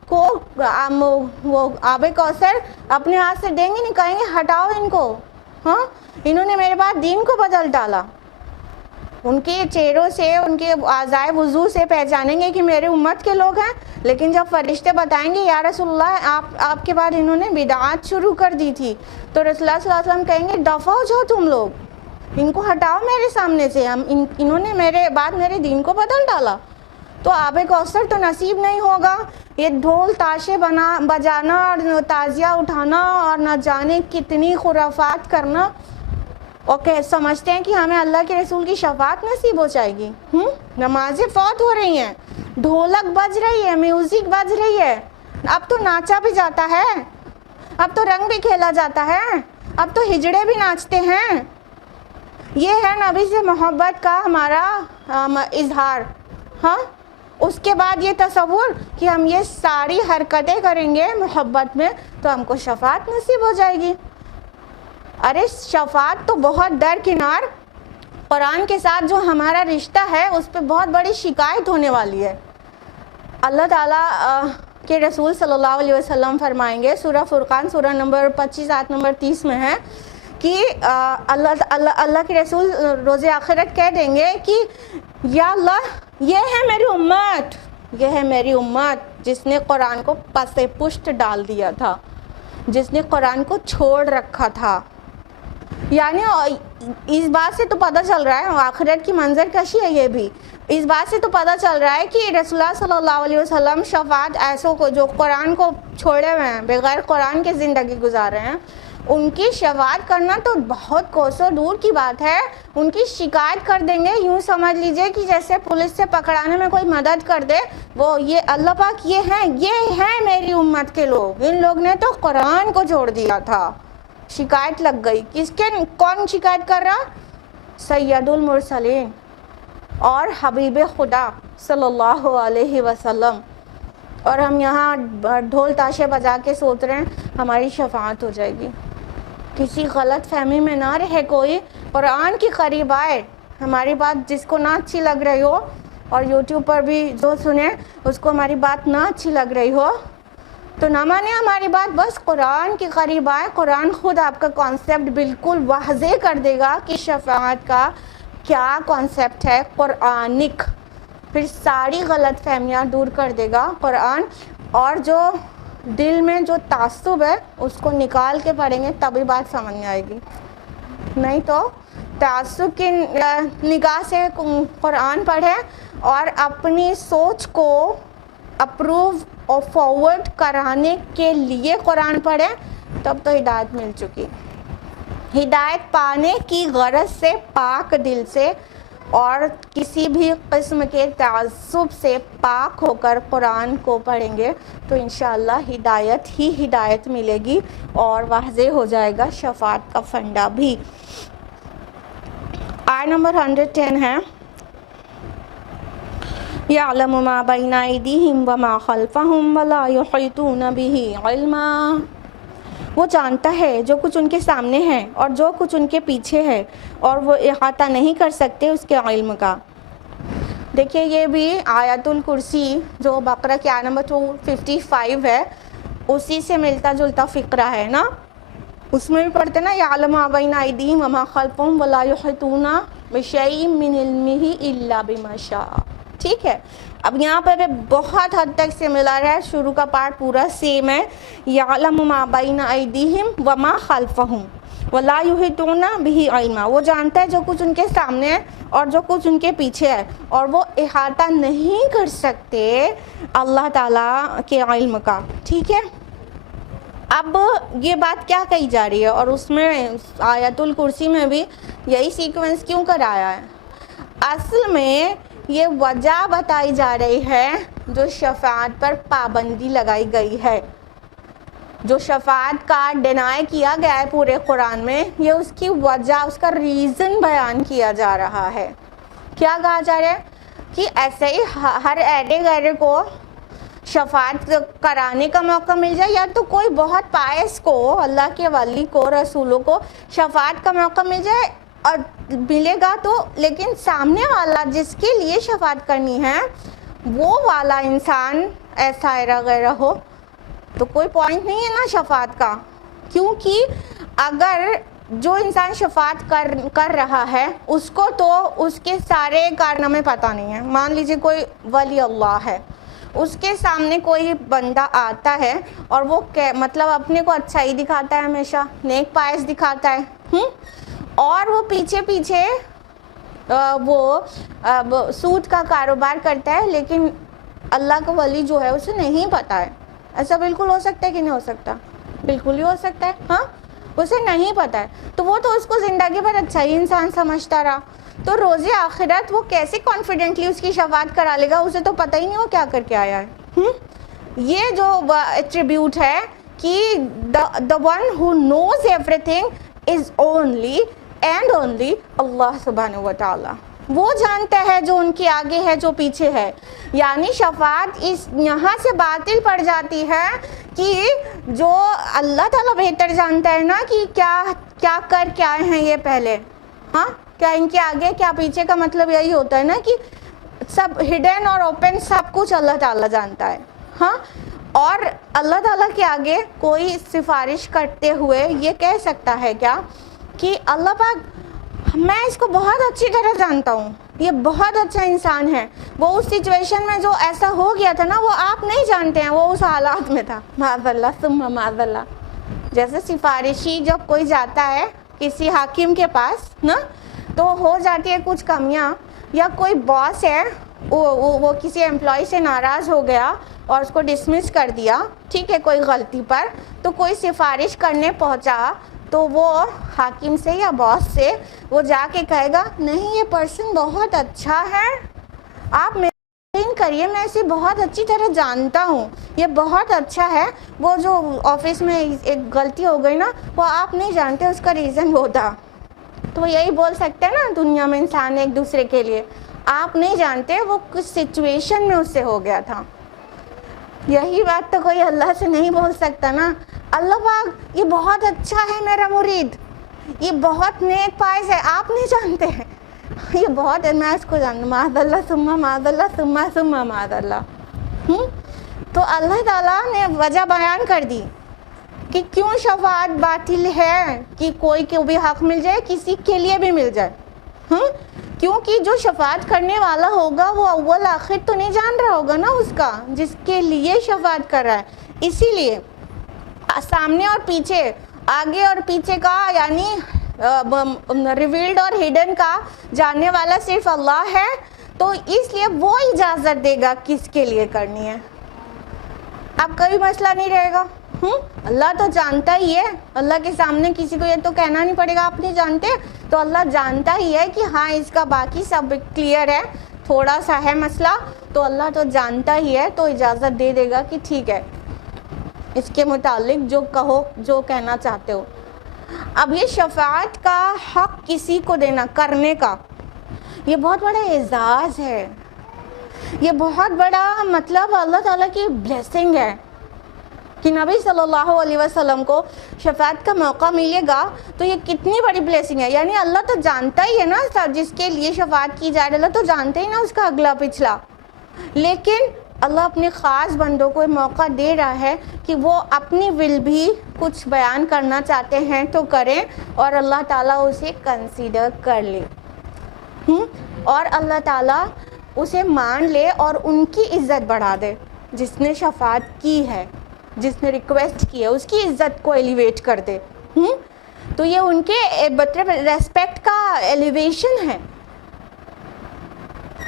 کو وہ آب کوثر اپنے ہاتھ سے دیں گے نہیں، کہیں گے ہٹاؤ ان کو، ہاں انہوں نے میرے بعد دین کو بدل ڈالا۔ ان کے چہروں سے، ان کے اعضائے وضو سے پہچانیں گے کہ میرے امت کے لوگ ہیں، لیکن جب فرشتے بتائیں گے یا رسول اللہ آپ کے بعد انہوں نے بدعات شروع کر دی تھی، تو رسول اللہ صلی اللہ علیہ وسلم کہیں گے دفع ہو جاؤ تم لوگ، ان کو ہٹاؤ میرے سامنے سے، انہوں نے میرے بعد میرے دین کو بدل ڈالا۔ تو آب کوثر تو نصیب نہیں ہوگا، یہ ڈھول تاشے بجانا اور تعزیہ اٹھانا اور نہ جانے کتنی خرافات کرنا، اوکے سمجھتے ہیں کہ ہمیں اللہ کے رسول کی شفاعت نصیب ہو جائے گی۔ نمازیں فوت ہو رہی ہیں، ڈھولک بج رہی ہے، میوزک بج رہی ہے، اب تو ناچا بھی جاتا ہے، اب تو رنگ بھی کھیلا جاتا ہے، اب تو ہجڑے بھی ناچتے ہیں۔ یہ ہے نبی سے محبت کا ہمارا اظہار، ہاں اس کے بعد یہ تصور کہ ہم یہ ساری حرکتیں کریں گے محبت میں تو ہم کو شفاعت نصیب ہو جائے گی۔ ارے شفاعت تو بہت درکنار، قرآن کے ساتھ جو ہمارا رشتہ ہے اس پہ بہت بڑی شکایت ہونے والی ہے۔ اللہ تعالیٰ کے رسول صلی اللہ علیہ وسلم فرمائیں گے، سورہ فرقان سورہ نمبر 25 آیت نمبر 30 میں ہے کہ اللہ کے رسول روز آخرت کہہ دیں گے کہ یا اللہ یہ ہے میری امت، یہ ہے میری امت جس نے قرآن کو پس پشت ڈال دیا تھا، جس نے قرآن کو چھوڑ رکھا تھا۔ یعنی اس بات سے تو پتہ چل رہا ہے، آخرت کی منظر کشی ہے یہ بھی، اس بات سے تو پتہ چل رہا ہے کہ رسول اللہ صلی اللہ علیہ وسلم شفاعت ایسوں کو جو قرآن کو چھوڑے ہوئے ہیں، بغیر قرآن کے زندگی گزار رہے ہیں، ان کی شفاعت کرنا تو بہت کوسوں دور کی بات ہے، ان کی شکایت کر دیں گے، یوں سمجھ لیجئے کہ جیسے پولیس سے پکڑانے میں کوئی مدد کر دے، وہ یہ اللہ پاک یہ ہیں میری امت کے لوگ، ان لوگ نے تو قرآن کو چھوڑ دیا تھا۔ شکایت لگ گئی، کون شکایت کر رہا؟ سید المرسلین اور حبیب خدا صلی اللہ علیہ وسلم، اور ہم یہاں ڈھول تاشے بجا کے سوچ رہے ہیں ہماری شفاعت ہو جائے گی۔ کسی غلط فہمی میں نہ رہے، کوئی قرآن کے قریب آئے، ہماری بات جس کو نہ اچھی لگ رہی ہو، اور یوٹیوب پر بھی جو سنے اس کو ہماری بات نہ اچھی لگ رہی ہو تو نہ مانے ہماری بات، بس قرآن کے قریب آئے، قرآن خود آپ کا کانسیپٹ بالکل واضح کر دے گا کہ شفاعت کا کیا کانسیپٹ ہے قرآنک، پھر ساری غلط فہمیاں دور کر دے گا قرآن، اور جو دل میں جو تعصب ہے اس کو نکال کے پڑھیں گے تبھی بات سمجھ میں آئے گی، نہیں تو تعصب کی نگاہ سے قرآن پڑھیں اور اپنی سوچ کو اپروو اور فارورڈ کرانے کے لیے قرآن پڑھیں، تب تو ہدایت مل چکی۔ ہدایت پانے کی غرض سے پاک دل سے اور کسی بھی قسم کے تعصب سے پاک ہو کر قرآن کو پڑھیں گے تو انشاءاللہ ہدایت ہی ہدایت ملے گی اور واضح ہو جائے گا شفاعت کا فنڈا بھی۔ آیت نمبر 110 ہے، یعلم ما بین ایدیہم وما خلفہم ولا یحیطون بہ علما، وہ جانتا ہے جو کچھ ان کے سامنے ہے اور جو کچھ ان کے پیچھے ہے، اور وہ احاطہ نہیں کر سکتے اس کے علم کا۔ دیکھیے یہ بھی آیت الکرسی جو بقرہ کی آیت نمبر 255 ہے اسی سے ملتا جلتا فقرہ ہے نا، اس میں بھی پڑھتے نا یعلم ما بین ایدیہم وما خلفہم ولا یحیطون بشیء من علمہ الا بما شاء، ٹھیک ہے۔ اب یہاں پر بھی بہت حد تک سملر ہے، شروع کا پارٹ پورا سیم ہے، یعلم ما بین ایدیہم وما خلفہم ولا یحیطون بہ علما، وہ جانتا ہے جو کچھ ان کے سامنے ہے اور جو کچھ ان کے پیچھے ہے، اور وہ احاطہ نہیں کر سکتے اللہ تعالیٰ کے علم کا، ٹھیک ہے۔ اب یہ بات کیا کہی جا رہی ہے، اور اس میں آیت الکرسی میں بھی یہی سیکوینس کیوں کرایا ہے؟ اصل میں یہ وجہ بتائی جا رہی ہے جو شفاعت پر پابندی لگائی گئی ہے، جو شفاعت کا ڈینائی کیا گیا ہے پورے قرآن میں، یہ اس کی وجہ، اس کا ریزن بیان کیا جا رہا ہے۔ کیا کہا جا رہا ہے کہ ایسے ہی ہر ایرے غیرے کو شفاعت کرانے کا موقع مل جائے، یا تو کوئی بہت پائس کو، اللہ کے ولی کو، رسولوں کو شفاعت کا موقع مل جائے اور ملے گا تو، لیکن سامنے والا جس کے لیے شفاعت کرنی ہے وہ والا انسان ایسا غیرہ ہو تو کوئی پوائنٹ نہیں ہے نا شفاعت کا. کیونکہ اگر جو انسان شفاعت کر رہا ہے اس کو تو اس کے سارے کارنامے پتہ نہیں ہیں. مان لیجیے کوئی ولی اللہ ہے، اس کے سامنے کوئی بندہ آتا ہے اور وہ مطلب اپنے کو اچھا ہی دکھاتا ہے، ہمیشہ نیک پائس دکھاتا ہے، اور وہ پیچھے پیچھے وہ سود کا کاروبار کرتا ہے، لیکن اللہ کا ولی جو ہے اسے نہیں پتا ہے. ایسا بالکل ہو سکتا ہے کہ نہیں ہو سکتا؟ بالکل ہی ہو سکتا ہے. ہاں، اسے نہیں پتا ہے تو وہ تو اس کو زندگی بھر اچھا ہی انسان سمجھتا رہا، تو روز آخرت وہ کیسے کانفیڈنٹلی اس کی شفاعت کرا لے گا؟ اسے تو پتہ ہی نہیں وہ کیا کر کے آیا ہے. یہ جو ایٹریبیوٹ ہے کہ the one who knows everything is only and only اللہ سبحانہ و تعالی. وہ جانتا ہے جو ان کے آگے ہے، جو پیچھے ہے. یعنی شفاعت اس یہاں سے باطل پڑ جاتی ہے کہ جو اللہ تعالیٰ بہتر جانتا ہے نا کہ کیا کر کے آئے ہیں یہ پہلے، ہاں کیا ان کے آگے کیا پیچھے، کا مطلب یہی ہوتا ہے نا کہ سب ہڈن اور اوپن سب کچھ اللہ تعالیٰ جانتا ہے. ہاں، اور اللہ تعالیٰ کے آگے کوئی سفارش کرتے ہوئے یہ کہہ سکتا ہے کیا کہ اللہ پاک میں اس کو بہت اچھی طرح جانتا ہوں، یہ بہت اچھا انسان ہے، وہ اس سچویشن میں جو ایسا ہو گیا تھا نا وہ آپ نہیں جانتے ہیں، وہ اس حالات میں تھا. معاذ اللہ ثم معاذ اللہ. جیسے سفارشی جب کوئی جاتا ہے کسی حاکم کے پاس نا تو ہو جاتی ہے کچھ کمیاں، یا کوئی باس ہے وہ کسی امپلائی سے ناراض ہو گیا اور اس کو ڈسمس کر دیا، ٹھیک ہے، کوئی غلطی پر، تو کوئی سفارش کرنے پہنچا تو وہ حاکم سے یا باس سے وہ جا کے کہے گا نہیں یہ پرسن بہت اچھا ہے، آپ مینٹین کریے، میں اسے بہت اچھی طرح جانتا ہوں، یہ بہت اچھا ہے. وہ جو آفس میں ایک غلطی ہو گئی نا وہ آپ نہیں جانتے، اس کا ریزن وہ تھا. تو یہی بول سکتے ہیں نا دنیا میں انسان ایک دوسرے کے لیے، آپ نہیں جانتے وہ کچھ سچویشن میں اس سے ہو گیا تھا. یہی بات تو کوئی اللہ سے نہیں بول سکتا نا. اللہ پاک یہ بہت اچھا ہے میرا مرید، یہ بہت نیک پائس ہے، آپ نہیں جانتے ہیں یہ بہت ہے، میں اس کو جانتا. معاذ اللہ ثم معاذ اللہ ثم معاذ اللہ. تو اللہ تعالیٰ نے وجہ بیان کر دی کہ کیوں شفاعت باطل ہے، کہ کوئی کو بھی حق مل جائے، کسی کے لیے بھی مل جائے. کیونکہ جو شفاعت کرنے والا ہوگا وہ اول آخر تو نہیں جان رہا ہوگا نا اس کا جس کے لیے شفاعت کر رہا ہے. اسی لیے سامنے اور پیچھے، آگے اور پیچھے کا، یعنی ریویلڈ اور ہڈن کا جاننے والا صرف اللہ ہے، تو اس لیے وہ اجازت دے گا کس کے لیے کرنی ہے. اب کوئی مسئلہ نہیں رہے گا. اللہ تو جانتا ہی ہے، اللہ کے سامنے کسی کو یہ تو کہنا نہیں پڑے گا آپ نہیں جانتے، تو اللہ جانتا ہی ہے کہ ہاں اس کا باقی سب کلیئر ہے، تھوڑا سا ہے مسئلہ، تو اللہ تو جانتا ہی ہے، تو اجازت دے دے گا کہ ٹھیک ہے اس کے متعلق جو کہو، جو کہنا چاہتے ہو. اب یہ شفاعت کا حق کسی کو دینا، کرنے کا، یہ بہت بڑا اعزاز ہے، یہ بہت بڑا مطلب اللہ تعالیٰ کی بلیسنگ ہے کہ نبی صلی اللہ علیہ وسلم کو شفاعت کا موقع ملے گا، تو یہ کتنی بڑی بلیسنگ ہے. یعنی اللہ تو جانتا ہی ہے نا جس کے لیے شفاعت کی جائے، اللہ تو جانتا ہی نا اس کا اگلا پچھلا، لیکن اللہ اپنے خاص بندوں کو موقع دے رہا ہے کہ وہ اپنی ول بھی کچھ بیان کرنا چاہتے ہیں تو کریں، اور اللہ تعالیٰ اسے کنسیڈر کر لے، اور اللہ تعالیٰ اسے مان لے اور ان کی عزت بڑھا دے. جس نے شفاعت کی ہے، جس نے ریکویسٹ کی ہے، اس کی عزت کو ایلیویٹ کر دے. تو یہ ان کے مطلب ریسپیکٹ کا ایلیویشن ہے.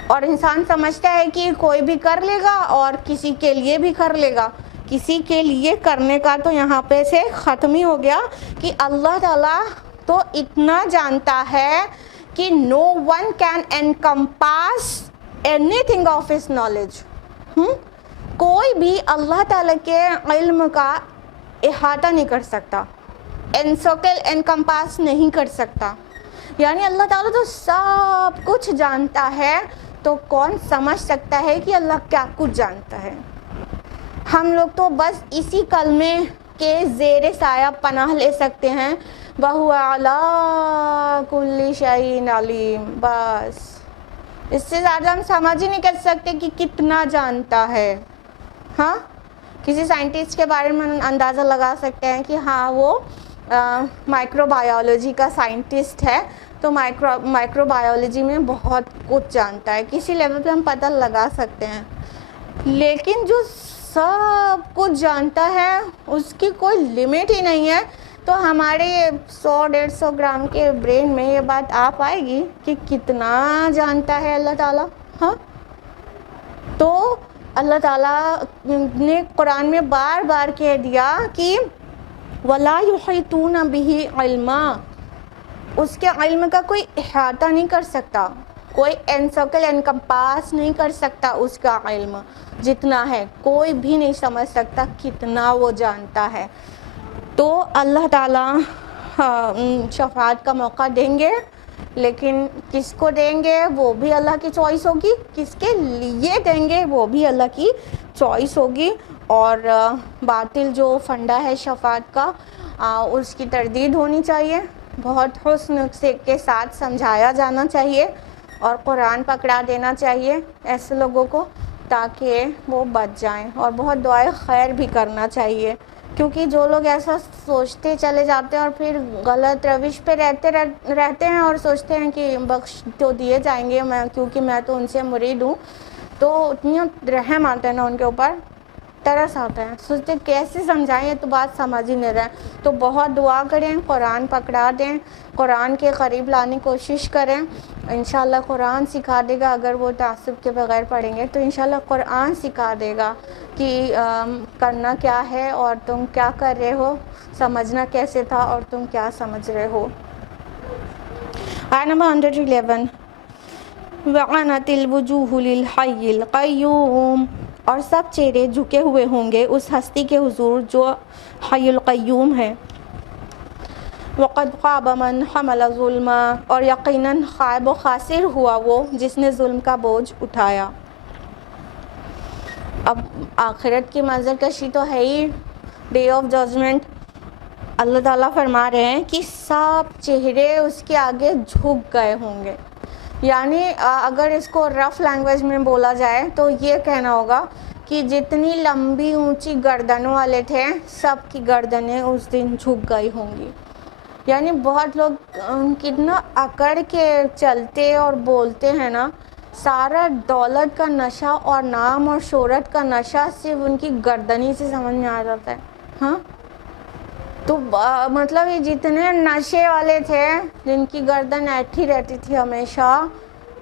اور انسان سمجھتا ہے کہ کوئی بھی کر لے گا اور کسی کے لیے بھی کر لے گا. کسی کے لیے کرنے کا تو یہاں پہ سے ختم ہی ہو گیا کہ اللہ تعالیٰ تو اتنا جانتا ہے کہ no one can encompass anything of his knowledge. کوئی بھی اللہ تعالیٰ کے علم کا احاطہ نہیں کر سکتا، انسوکل انکمپاس نہیں کر سکتا. یعنی اللہ تعالیٰ تو سب کچھ جانتا ہے، تو کون سمجھ سکتا ہے کہ اللہ کیا کچھ جانتا ہے. ہم لوگ تو بس اسی کلمے کے زیر سایہ پناہ لے سکتے ہیں، وَهُوَ عَلَىٰ كُلِّ شَيْءٍ عَلِيمٌ، بس اس سے زیادہ ہم سمجھ ہی نہیں کر سکتے کہ کتنا جانتا ہے. ہاں کسی سائنٹسٹ کے بارے میں اندازہ لگا سکتے ہیں کہ ہاں وہ مائکرو بایولوجی کا سائنٹسٹ ہے، تو مائکرو بایولوجی میں بہت کچھ جانتا ہے، کسی لیول پہ ہم پتہ لگا سکتے ہیں. لیکن جو سب کچھ جانتا ہے اس کی کوئی لمٹ ہی نہیں ہے. تو ہمارے 100-150 گرام کے برین میں یہ بات آ پائے گی کہ کتنا جانتا ہے اللہ تعالیٰ. ہاں تو اللہ تعالیٰ نے قرآن میں بار بار کہہ دیا کہ وَلَا يُحِيطُونَ بِهِ عِلْمًا، اس کے علم کا کوئی احاطہ نہیں کر سکتا، کوئی انسرکل انکمپاس نہیں کر سکتا اس کا علم جتنا ہے، کوئی بھی نہیں سمجھ سکتا کتنا وہ جانتا ہے. تو اللہ تعالیٰ شفاعت کا موقع دیں گے، لیکن کس کو دیں گے وہ بھی اللہ کی چوائس ہوگی، کس کے لیے دیں گے وہ بھی اللہ کی چوائس ہوگی. اور باطل جو فنڈا ہے شفاعت کا اس کی تردید ہونی چاہیے، بہت حسن کے ساتھ سمجھایا جانا چاہیے اور قرآن پکڑا دینا چاہیے ایسے لوگوں کو تاکہ وہ بچ جائیں، اور بہت دعائے خیر بھی کرنا چاہیے. کیونکہ جو لوگ ایسا سوچتے چلے جاتے ہیں اور پھر غلط روش پہ رہتے ہیں اور سوچتے ہیں کہ بخش تو دیے جائیں گے کیونکہ میں تو ان سے مرید ہوں، تو اتنی رحم آتا ہے نا ان کے اوپر، ترس آتا ہے، سوچتے کیسے سمجھائیں، یہ تو بات سمجھ ہی نہیں رہا. تو بہت دعا کریں، قرآن پکڑا دیں، قرآن کے قریب لانے کی کوشش کریں. انشاءاللہ قرآن سکھا دے گا، اگر وہ تعصب کے بغیر پڑھیں گے تو انشاءاللہ قرآن سکھا دے گا کہ کرنا کیا ہے اور تم کیا کر رہے ہو، سمجھنا کیسے تھا اور تم کیا سمجھ رہے ہو. آیت نمبر 111 وَعَنَتِ الْوُجُوهُ لِلْحَيِّ الْقَيُّومِ، اور سب چہرے جھکے ہوئے ہوں گے اس ہستی کے حضور جو حی القیوم ہے. وَقَدْ خَابَ مَنْ حَمَلَ ظُلْمًا، اور یقیناً خائب و خاسر ہوا وہ جس نے ظلم کا بوجھ اٹھایا. اب آخرت کی منظر کشی تو ہے ہی، ڈے آف ججمنٹ. اللہ تعالیٰ فرما رہے ہیں کہ سب چہرے اس کے آگے جھک گئے ہوں گے. یعنی اگر اس کو رف لینگویج میں بولا جائے تو یہ کہنا ہوگا کہ جتنی لمبی اونچی گردنوں والے تھے سب کی گردنیں اس دن جھک گئی ہوں گی. یعنی بہت لوگ کتنا اکڑ کے چلتے اور بولتے ہیں نا، سارا دولت کا نشہ اور نام اور شہرت کا نشہ صرف ان کی گردنی سے سمجھ میں آ جاتا ہے. ہاں تو مطلب یہ جتنے نشے والے تھے جن کی گردن ایٹھی رہتی تھی ہمیشہ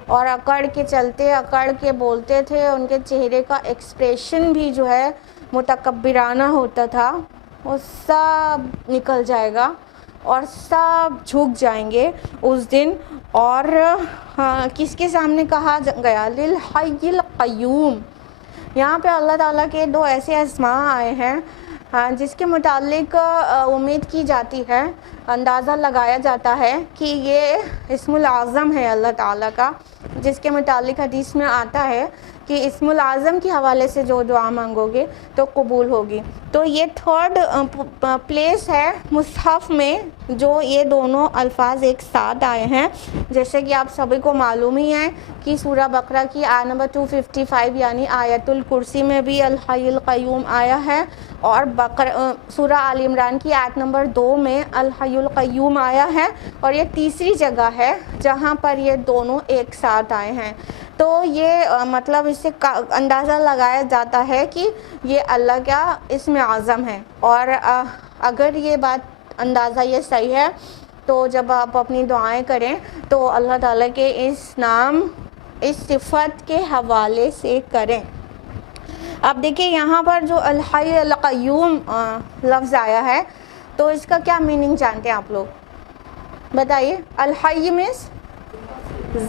اور اکڑ کے چلتے اکڑ کے بولتے تھے، ان کے چہرے کا ایکسپریشن بھی جو ہے متکبرانہ ہوتا تھا، وہ سب نکل جائے گا اور سب جھک جائیں گے اس دن. اور کس کے سامنے کہا گیا؟ للحی القیوم. یہاں پہ اللہ تعالیٰ کے دو ایسے اسماء آئے ہیں جس کے متعلق امید کی جاتی ہے، اندازہ لگایا جاتا ہے کہ یہ اسم العظم ہے اللہ تعالیٰ کا، جس کے متعلق حدیث میں آتا ہے کہ اسم العظم کے حوالے سے جو دعا مانگو گے تو قبول ہوگی. تو یہ تھرڈ پلیس ہے مصحف میں جو یہ دونوں الفاظ ایک ساتھ آئے ہیں. جیسے کہ آپ سبھی کو معلوم ہی ہے کہ سورہ بقرہ کی آیت نمبر 255 یعنی آیت الکرسی میں بھی الحی القیوم آیا ہے، اور سورہ آل عمران کی آیت نمبر 2 میں الحی القیوم آیا ہے، اور یہ تیسری جگہ ہے جہاں پر یہ دونوں ایک ساتھ آئے ہیں. تو یہ مطلب اس سے اندازہ لگایا جاتا ہے کہ یہ اللہ کا اسم اعظم ہے. اور اگر یہ بات اندازہ یہ صحیح ہے تو جب آپ اپنی دعائیں کریں تو اللہ تعالیٰ کے اس نام اس صفت کے حوالے سے کریں. اب دیکھیں یہاں پر جو الحی القیوم لفظ آیا ہے تو اس کا کیا میننگ جانتے ہیں آپ لوگ؟ بتائیے. الحی مینس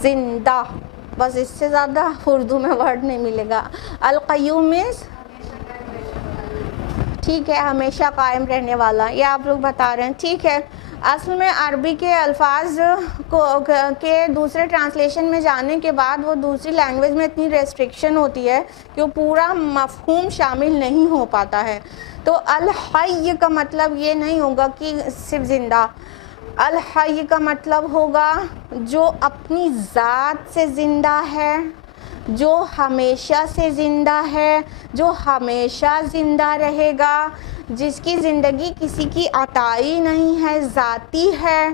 زندہ، بس اس سے زیادہ اردو میں ورڈ نہیں ملے گا. القیوم مینس ٹھیک ہے ہمیشہ قائم رہنے والا، یہ آپ لوگ بتا رہے ہیں ٹھیک ہے. اصل میں عربی کے الفاظ کے دوسرے ٹرانسلیشن میں جانے کے بعد وہ دوسری لینگویج میں اتنی ریسٹرکشن ہوتی ہے کہ وہ پورا مفہوم شامل نہیں ہو پاتا ہے. تو الحی کا مطلب یہ نہیں ہوگا کہ صرف زندہ. الحی کا مطلب ہوگا جو اپنی ذات سے زندہ ہے, جو ہمیشہ سے زندہ ہے, جو ہمیشہ زندہ رہے گا, جس کی زندگی کسی کی عطائی نہیں ہے, ذاتی ہے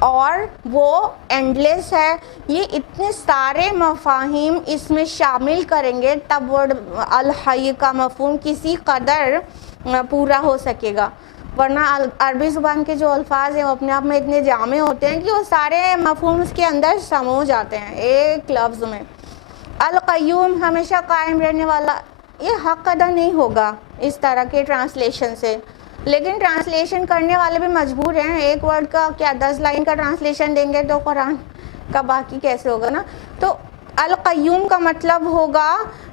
اور وہ اینڈلیس ہے. یہ اتنے سارے مفاہیم اس میں شامل کریں گے تب ورڈ الحی کا مفہوم کسی قدر پورا ہو سکے گا. ورنہ عربی زبان کے جو الفاظ ہیں وہ اپنے آپ میں اتنے جامع ہوتے ہیں کہ وہ سارے مفہوم اس کے اندر سمو جاتے ہیں ایک لفظ میں. القیوم ہمیشہ قائم رہنے والا, یہ حق ادا نہیں ہوگا اس طرح کے ٹرانسلیشن سے, لیکن ٹرانسلیشن کرنے والے بھی مجبور ہیں. ایک ورڈ کا کیا 10 لائن کا ٹرانسلیشن دیں گے تو قرآن کا باقی کیسے ہوگا نا. تو القیوم کا مطلب ہوگا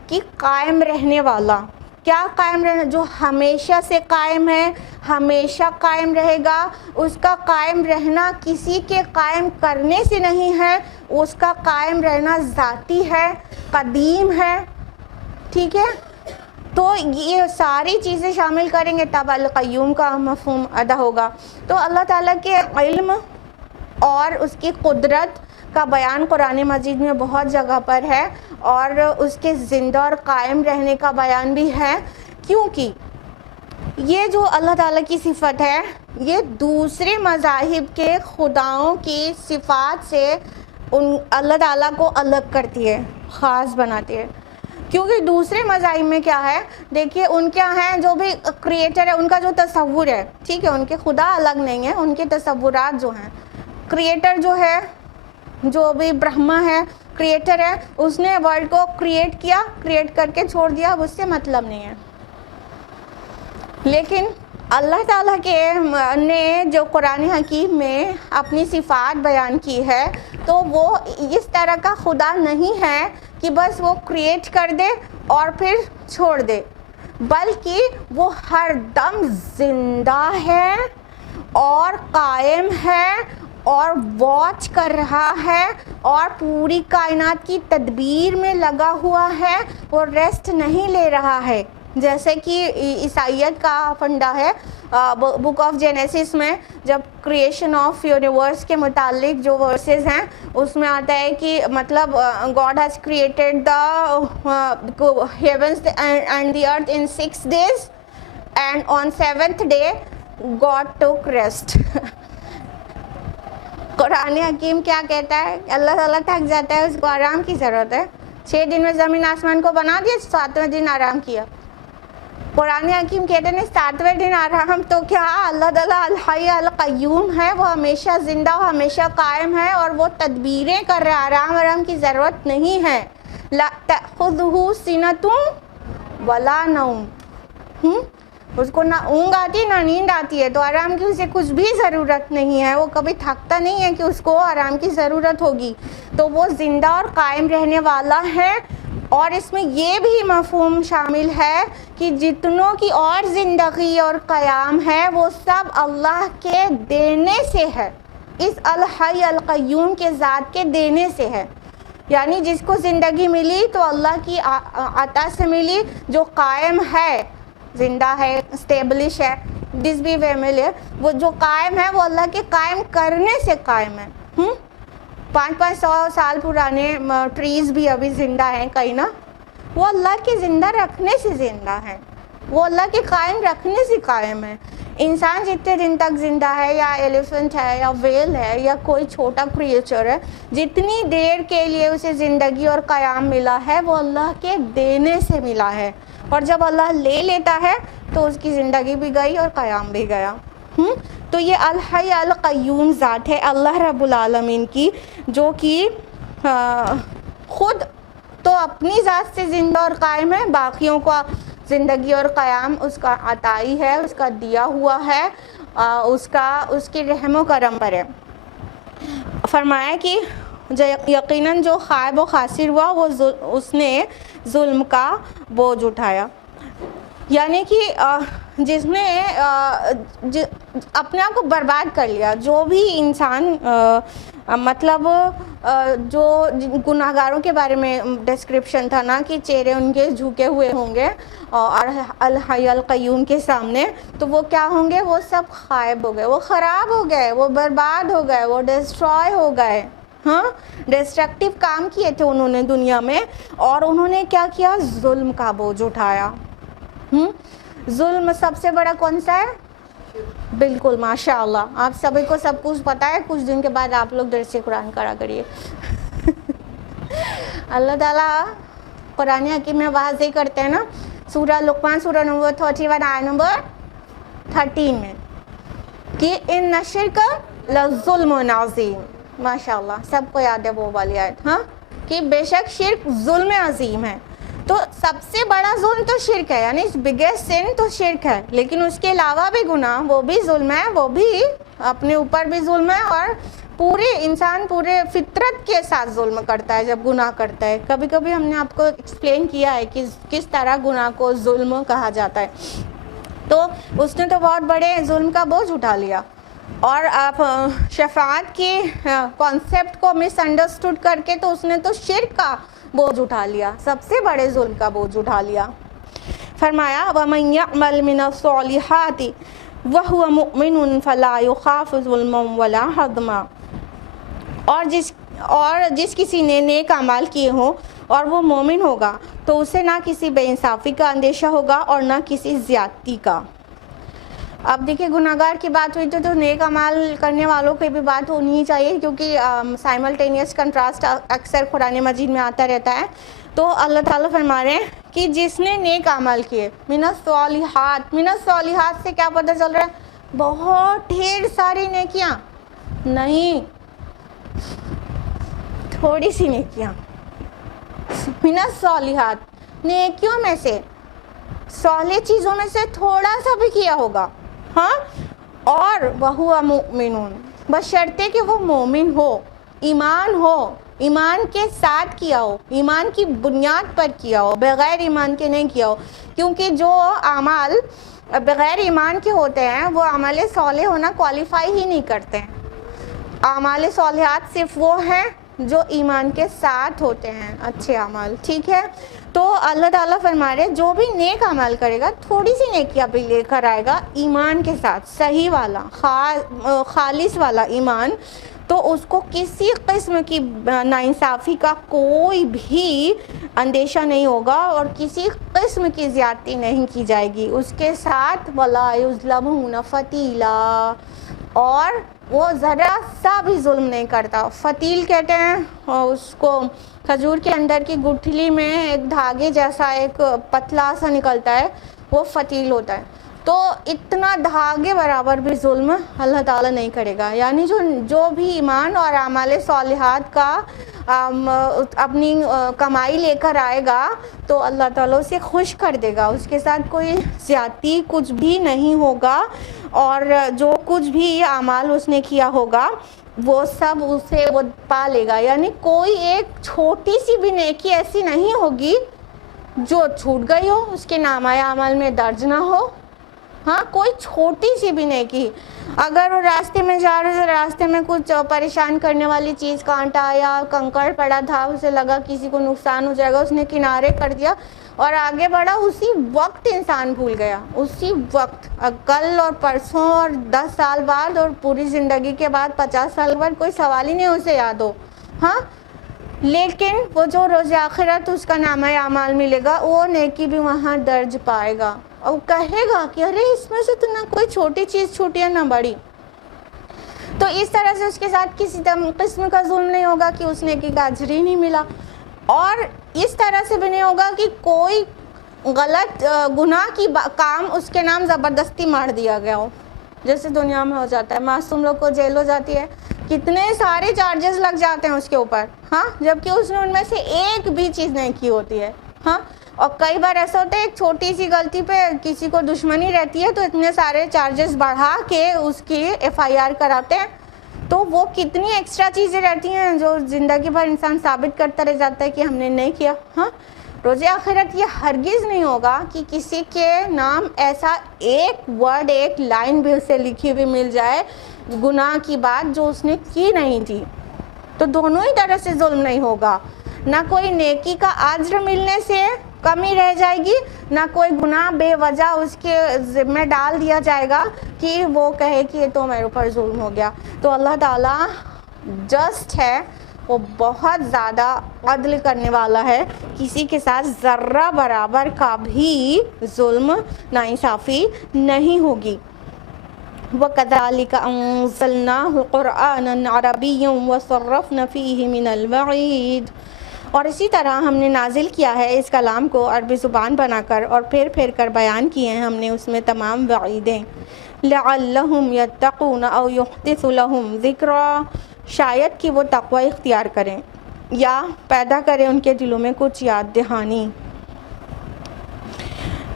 کہ قائم رہنے والا. کیا قائم رہنا؟ جو ہمیشہ سے قائم ہے, ہمیشہ قائم رہے گا. اس کا قائم رہنا کسی کے قائم کرنے سے نہیں ہے, اس کا قائم رہنا ذاتی ہے, قدیم ہے. ٹھیک ہے, تو یہ ساری چیزیں شامل کریں گے تب القیوم کا مفہوم ادا ہوگا. تو اللہ تعالیٰ کے علم اور اس کی قدرت کا بیان قرآن مجید میں بہت جگہ پر ہے, اور اس کے زندہ اور قائم رہنے کا بیان بھی ہے, کیونکہ یہ جو اللہ تعالیٰ کی صفت ہے یہ دوسرے مذاہب کے خداؤں کی صفات سے اللہ تعالیٰ کو الگ کرتی ہے, خاص بناتی ہے. کیونکہ دوسرے مذاہب میں کیا ہے, دیکھیے ان کیا ہیں, جو بھی کریٹر ہے ان کا جو تصور ہے, ٹھیک ہے, ان کے خدا الگ نہیں ہے, ان کے تصورات جو ہیں. کریٹر جو ہے, جو بھی برہما ہے, کریٹر ہے, اس نے ورلڈ کو کریٹ کیا, کریٹ کر کے چھوڑ دیا, اب اس سے مطلب نہیں ہے. لیکن اللہ تعالیٰ کے نے جو قرآن حکیم میں اپنی صفات بیان کی ہے تو وہ اس طرح کا خدا نہیں ہے کہ بس وہ کریٹ کر دے اور پھر چھوڑ دے, بلکہ وہ ہر دم زندہ ہے اور قائم ہے اور واچ کر رہا ہے اور پوری کائنات کی تدبیر میں لگا ہوا ہے, وہ ریسٹ نہیں لے رہا ہے. جیسے کہ عیسائیت کا فنڈا ہے, بک آف جینیسس میں جب کریشن آف یونیورس کے متعلق جو ورسز ہیں اس میں آتا ہے کہ مطلب God has created the heavens and the earth in 6 days and on 7th day God ٹوک ریسٹ. قرآن حکیم کیا کہتا ہے؟ اللہ تعالیٰ تھک جاتا ہے, اس کو آرام کی ضرورت ہے. 6 دن میں زمین آسمان کو بنا دیا, 7ویں دن آرام کیا. قرآن حکیم کہتے ہیں 7ویں دن آرام, تو کیا اللہ تعالیٰ الحی القیوم ہے, وہ ہمیشہ زندہ, وہ ہمیشہ قائم ہے اور وہ تدبیریں کر رہا ہے, آرام کی ضرورت نہیں ہے. لا تأخذہ سنۃ ولا نوم, اس کو نہ اونگ آتی نہ نیند آتی ہے, تو آرام کی اسے کچھ بھی ضرورت نہیں ہے, وہ کبھی تھکتا نہیں ہے کہ اس کو آرام کی ضرورت ہوگی. تو وہ زندہ اور قائم رہنے والا ہے. اور اس میں یہ بھی مفہوم شامل ہے کہ جتنوں کی اور زندگی اور قیام ہے وہ سب اللہ کے دینے سے ہے, اس الحی القیوم کے ذات کے دینے سے ہے. یعنی جس کو زندگی ملی تو اللہ کی عطا سے ملی, جو قائم ہے, زندہ ہے, اسٹیبلش ہے, جس بھی وے میں لے, وہ جو قائم ہے وہ اللہ کے قائم کرنے سے قائم ہے. 500 سال پرانے ٹریز بھی ابھی زندہ ہیں کہیں نا, وہ اللہ کے زندہ رکھنے سے زندہ ہیں, وہ اللہ کے قائم رکھنے سے قائم ہے. انسان جتنے دن تک زندہ ہے, یا ایلیفنٹ ہے یا ویل ہے یا کوئی چھوٹا کریچر ہے, جتنی دیر کے لیے اسے زندگی اور قیام ملا ہے وہ اللہ کے دینے سے ملا ہے, اور جب اللہ لے لیتا ہے تو اس کی زندگی بھی گئی اور قیام بھی گیا. تو یہ الحی القیوم ذات ہے اللہ رب العالمین کی, جو کہ خود تو اپنی ذات سے زندہ اور قائم ہے, باقیوں کا زندگی اور قیام اس کا عطائی ہے, اس کا دیا ہوا ہے, اس کے رحم و کرم پر ہے. فرمایا کہ یقیناً جو خائب و خاسر ہوا وہ اس نے ظلم کا بوجھ اٹھایا. یعنی کہ جس نے اپنے آپ کو برباد کر لیا. جو بھی انسان مطلب جو گناہ گاروں کے بارے میں ڈسکرپشن تھا نا کہ چہرے ان کے جھکے ہوئے ہوں گے اور الحی القیوم کے سامنے, تو وہ کیا ہوں گے؟ وہ سب غائب ہو گئے, وہ خراب ہو گئے, وہ برباد ہو گئے, وہ ڈسٹرائے ہو گئے. ہاں, ڈسٹرکٹیو کام کیے تھے انہوں نے دنیا میں, اور انہوں نے کیا کیا؟ ظلم کا بوجھ اٹھایا. ظلم سب سے بڑا کون سا ہے؟ بالکل, ماشاء اللہ, آپ سبھی کو سب کچھ پتا ہے. کچھ دن کے بعد آپ لوگ درس قرآن کرا کریے. اللہ تعالیٰ قرآن حکیم میں واضح کرتے ہیں نا, سورہ لقمان سورہ نمبر 31 آیت نمبر 13 میں, کہ ان الشرک لظلم عظیم. ماشاء اللہ, سب کو یاد ہے وہ والی آیت, ہاں, کہ بے شک شرک ظلم عظیم ہے. تو سب سے بڑا ظلم تو شرک ہے, یعنی بگیسٹ سن تو شرک ہے, لیکن اس کے علاوہ بھی گناہ, وہ بھی ظلم ہے, وہ بھی اپنے اوپر بھی ظلم ہے, اور پورے انسان پورے فطرت کے ساتھ ظلم کرتا ہے جب گناہ کرتا ہے. کبھی کبھی ہم نے آپ کو ایکسپلین کیا ہے کہ کس طرح گناہ کو ظلم کہا جاتا ہے. تو اس نے تو بہت بڑے ظلم کا بوجھ اٹھا لیا, اور آپ شفاعت کی کانسیپٹ کو مس انڈرسٹوڈ کر کے تو اس نے تو شرک کا بوجھ اٹھا لیا, سب سے بڑے ظلم کا بوجھ اٹھا لیا. فرمایا وَمَن يَعْمَلْ مِنَ الصَّالِحَاتِ وَهُوَ مُؤْمِنٌ فَلَا يُخَافُ ظُلْمًا وَلَا هَضْمًا. اور جس کسی نے نیک اعمال کیے ہوں اور وہ مومن ہوگا تو اسے نہ کسی بے انصافی کا اندیشہ ہوگا اور نہ کسی زیادتی کا. اب دیکھیں, گناہ گار کی بات ہوئی تو نیک اعمال کرنے والوں کی بھی بات ہونی ہی چاہیے, کیونکہ سائملٹینیس کنٹراسٹ اکثر قرآن مجید میں آتا رہتا ہے. تو اللہ تعالیٰ فرما رہے ہیں کہ جس نے نیک اعمال کیے, من الصالحات, من الصالحات سے کیا پتہ چل رہا ہے؟ بہت ڈھیر ساری نیکیاں نہیں, تھوڑی سی نیکیاں. من الصالحات, نیکیوں میں سے, صالح چیزوں میں سے تھوڑا سا بھی کیا ہوگا, ہاں, اور وَهُوَ مُؤْمِنٌ, بشرطے کہ وہ مومن ہو, ایمان ہو, ایمان کے ساتھ کیا ہو, ایمان کی بنیاد پر کیا ہو, بغیر ایمان کے نہیں کیا ہو. کیونکہ جو اعمال بغیر ایمان کے ہوتے ہیں وہ اعمال صالح ہونا کوالیفائی ہی نہیں کرتے ہیں. اعمال صالحات صرف وہ ہیں جو ایمان کے ساتھ ہوتے ہیں, اچھے اعمال, ٹھیک ہے. تو اللہ تعالیٰ فرما رہے جو بھی نیک عمل کرے گا, تھوڑی سی نیکیاں بھی لے کر آئے گا ایمان کے ساتھ, صحیح والا, خالص والا ایمان, تو اس کو کسی قسم کی ناانصافی کا کوئی بھی اندیشہ نہیں ہوگا اور کسی قسم کی زیادتی نہیں کی جائے گی اس کے ساتھ. وَلَا يُظْلَمُونَ فَتِيلًا, اور وہ ذرا سا بھی ظلم نہیں کرتا. فتیل کہتے ہیں اس کو, کھجور کے اندر کی گٹھلی میں ایک دھاگے جیسا ایک پتلا سا نکلتا ہے, وہ فتیل ہوتا ہے. تو اتنا دھاگے برابر بھی ظلم اللہ تعالیٰ نہیں کرے گا. یعنی جو بھی ایمان اور اعمال صالحات کا اپنی کمائی لے کر آئے گا تو اللہ تعالیٰ اسے خوش کر دے گا, اس کے ساتھ کوئی زیادتی کچھ بھی نہیں ہوگا, اور جو کچھ بھی اعمال اس نے کیا ہوگا وہ سب اسے وہ پا لے گا. یعنی کوئی ایک چھوٹی سی بھی نیکی ایسی نہیں ہوگی جو چھوٹ گئی ہو, اس کے نامہ اعمال میں درج نہ ہو. ہاں, کوئی چھوٹی سی بھی نیکی, اگر وہ راستے میں جا رہے تھے, راستے میں کچھ پریشان کرنے والی چیز, کانٹا یا کنکڑ پڑا تھا, اسے لگا کسی کو نقصان ہو جائے گا, اس نے کنارے کر دیا اور آگے بڑھا, اسی وقت انسان بھول گیا, اسی وقت. کل اور پرسوں اور 10 سال بعد اور پوری زندگی کے بعد 50 سال بعد کوئی سوال ہی نہیں اسے یاد ہو. ہاں, لیکن وہ جو روز آخرت اس کا نامہ اعمال ملے گا, وہ نیکی بھی وہاں درج پائے گا, اور کہے گا کہ ارے اس میں سے تو نہ کوئی چھوٹی چیز چھوٹی ہے نہ بڑی. تو اس طرح سے اس کے ساتھ کسی قسم کا ظلم نہیں ہوگا کہ اس نیکی کا اجر ہی نہیں ملا, اور اس طرح سے بھی نہیں ہوگا کہ کوئی غلط گناہ کی کام اس کے نام زبردستی مار دیا گیا ہو, جیسے دنیا میں ہو جاتا ہے. معصوم لوگ کو جیل ہو جاتی ہے, کتنے سارے چارجز لگ جاتے ہیں اس کے اوپر, ہاں, جبکہ اس نے ان میں سے ایک بھی چیز نہیں کی ہوتی ہے. ہاں, اور کئی بار ایسا ہوتا ہے ایک چھوٹی سی غلطی پہ کسی کو دشمنی رہتی ہے تو اتنے سارے چارجز بڑھا کے اس کی FIR کراتے ہیں. تو وہ کتنی ایکسٹرا چیزیں رہتی ہیں جو زندگی بھر انسان ثابت کرتا رہ جاتا ہے کہ ہم نے نہیں کیا. ہاں, روز آخرت یہ ہرگز نہیں ہوگا کہ کسی کے نام ایسا ایک ورڈ ایک لائن بھی اسے لکھی ہوئی مل جائے گناہ کی بات جو اس نے کی نہیں تھی. تو دونوں ہی طرح سے ظلم نہیں ہوگا, نہ کوئی نیکی کا اجر ملنے سے کمی رہ جائے گی, نہ کوئی گناہ بے وجہ اس کے ذمہ ڈال دیا جائے گا کہ وہ کہے کہ یہ تو میرے اوپر ظلم ہو گیا. تو اللہ تعالیٰ جسٹ ہے, وہ بہت زیادہ عدل کرنے والا ہے, کسی کے ساتھ ذرہ برابر کا بھی ظلم ناانصافی نہیں ہوگی. وَكَذَلِكَ أَنزَلْنَاهُ قُرْآنًا عَرَبِيًّا وَصَرَّفْنَا فِيهِ مِنَ الْوَعِيدِ, اور اسی طرح ہم نے نازل کیا ہے اس کلام کو عربی زبان بنا کر اور پھر پھر کر بیان کیے ہیں ہم نے اس میں تمام وعیدیں. لَعَلَّهُمْ يَتَّقُونَ أَوْ يُحْدِثُ لَهُمْ ذِكْرًا, شاید کہ وہ تقوی اختیار کریں یا پیدا کریں ان کے دلوں میں کچھ یاد دہانی.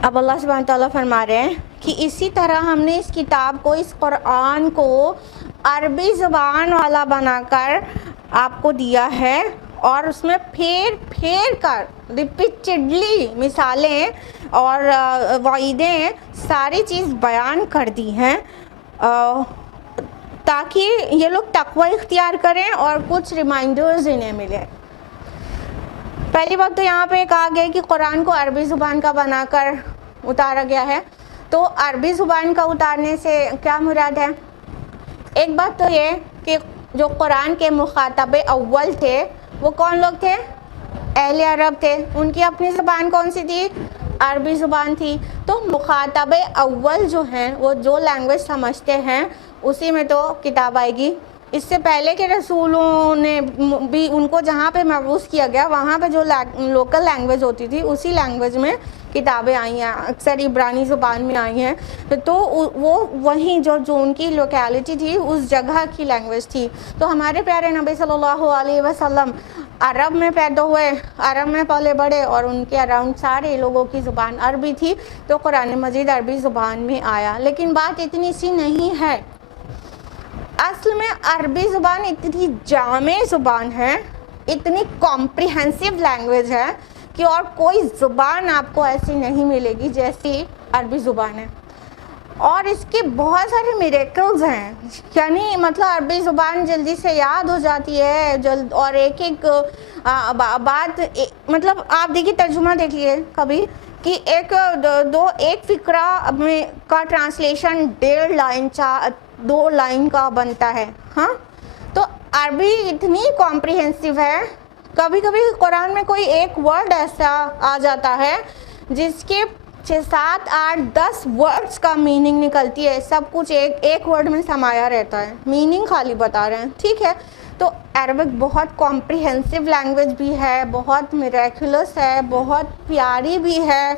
اب اللہ سبحانہ تعالیٰ فرما رہے ہیں کہ اسی طرح ہم نے اس کتاب کو, اس قرآن کو عربی زبان والا بنا کر آپ کو دیا ہے, اور اس میں پھیر پھیر کر ریپیٹڈلی مثالیں اور وعیدیں ساری چیز بیان کر دی ہیں تاکہ یہ لوگ تقوی اختیار کریں اور کچھ ریمائنڈرز انہیں ملے. پہلی بات تو یہاں پہ کہا گیا کہ قرآن کو عربی زبان کا بنا کر اتارا گیا ہے. تو عربی زبان کا اتارنے سے کیا مراد ہے؟ ایک بات تو یہ کہ جو قرآن کے مخاطب اول تھے وہ کون لوگ تھے؟ اہل عرب تھے. ان کی اپنی زبان کون سی تھی؟ عربی زبان تھی. تو مخاطب اول جو ہیں وہ جو لینگویج سمجھتے ہیں اسی میں تو کتاب آئے گی. اس سے پہلے کے رسولوں نے بھی ان کو جہاں پہ مبعوث کیا گیا وہاں پہ جو لوکل لینگویج ہوتی تھی اسی لینگویج میں کتابیں آئی ہیں, اکثر عبرانی زبان میں آئی ہیں. تو وہ وہیں جو ان کی لوکیلٹی تھی اس جگہ کی لینگویج تھی. تو ہمارے پیارے نبی صلی اللہ علیہ وسلم عرب میں پیدا ہوئے, عرب میں پلے بڑھے, اور ان کے اراؤنڈ سارے لوگوں کی زبان عربی تھی. تو قرآن مجید عربی زبان میں آیا. لیکن بات اتنی سی نہیں ہے, اصل میں عربی زبان اتنی جامع زبان ہے, اتنی کمپریہنسو لینگویج ہے کہ اور کوئی زبان آپ کو ایسی نہیں ملے گی جیسی عربی زبان ہے. اور اس کے بہت سارے میریکلز ہیں, یعنی مطلب عربی زبان جلدی سے یاد ہو جاتی ہے جلد, اور ایک ایک بات مطلب آپ دیکھیے ترجمہ دیکھ لیے کبھی کہ ایک فقرہ میں کا ٹرانسلیشن 1.5 لائن 2 لائن کا بنتا ہے. ہاں, تو عربی اتنی کمپریہنسو ہے. کبھی کبھی قرآن میں کوئی ایک ورڈ ایسا آ جاتا ہے جس کے 6 7 8 10 ورڈز کا میننگ نکلتی ہے. سب کچھ ایک ورڈ میں سمایا رہتا ہے, میننگ خالی بتا رہے ہیں. ٹھیک ہے, تو عربک بہت کمپریہنسو لینگویج بھی ہے, بہت میریکولس ہے, بہت پیاری بھی ہے,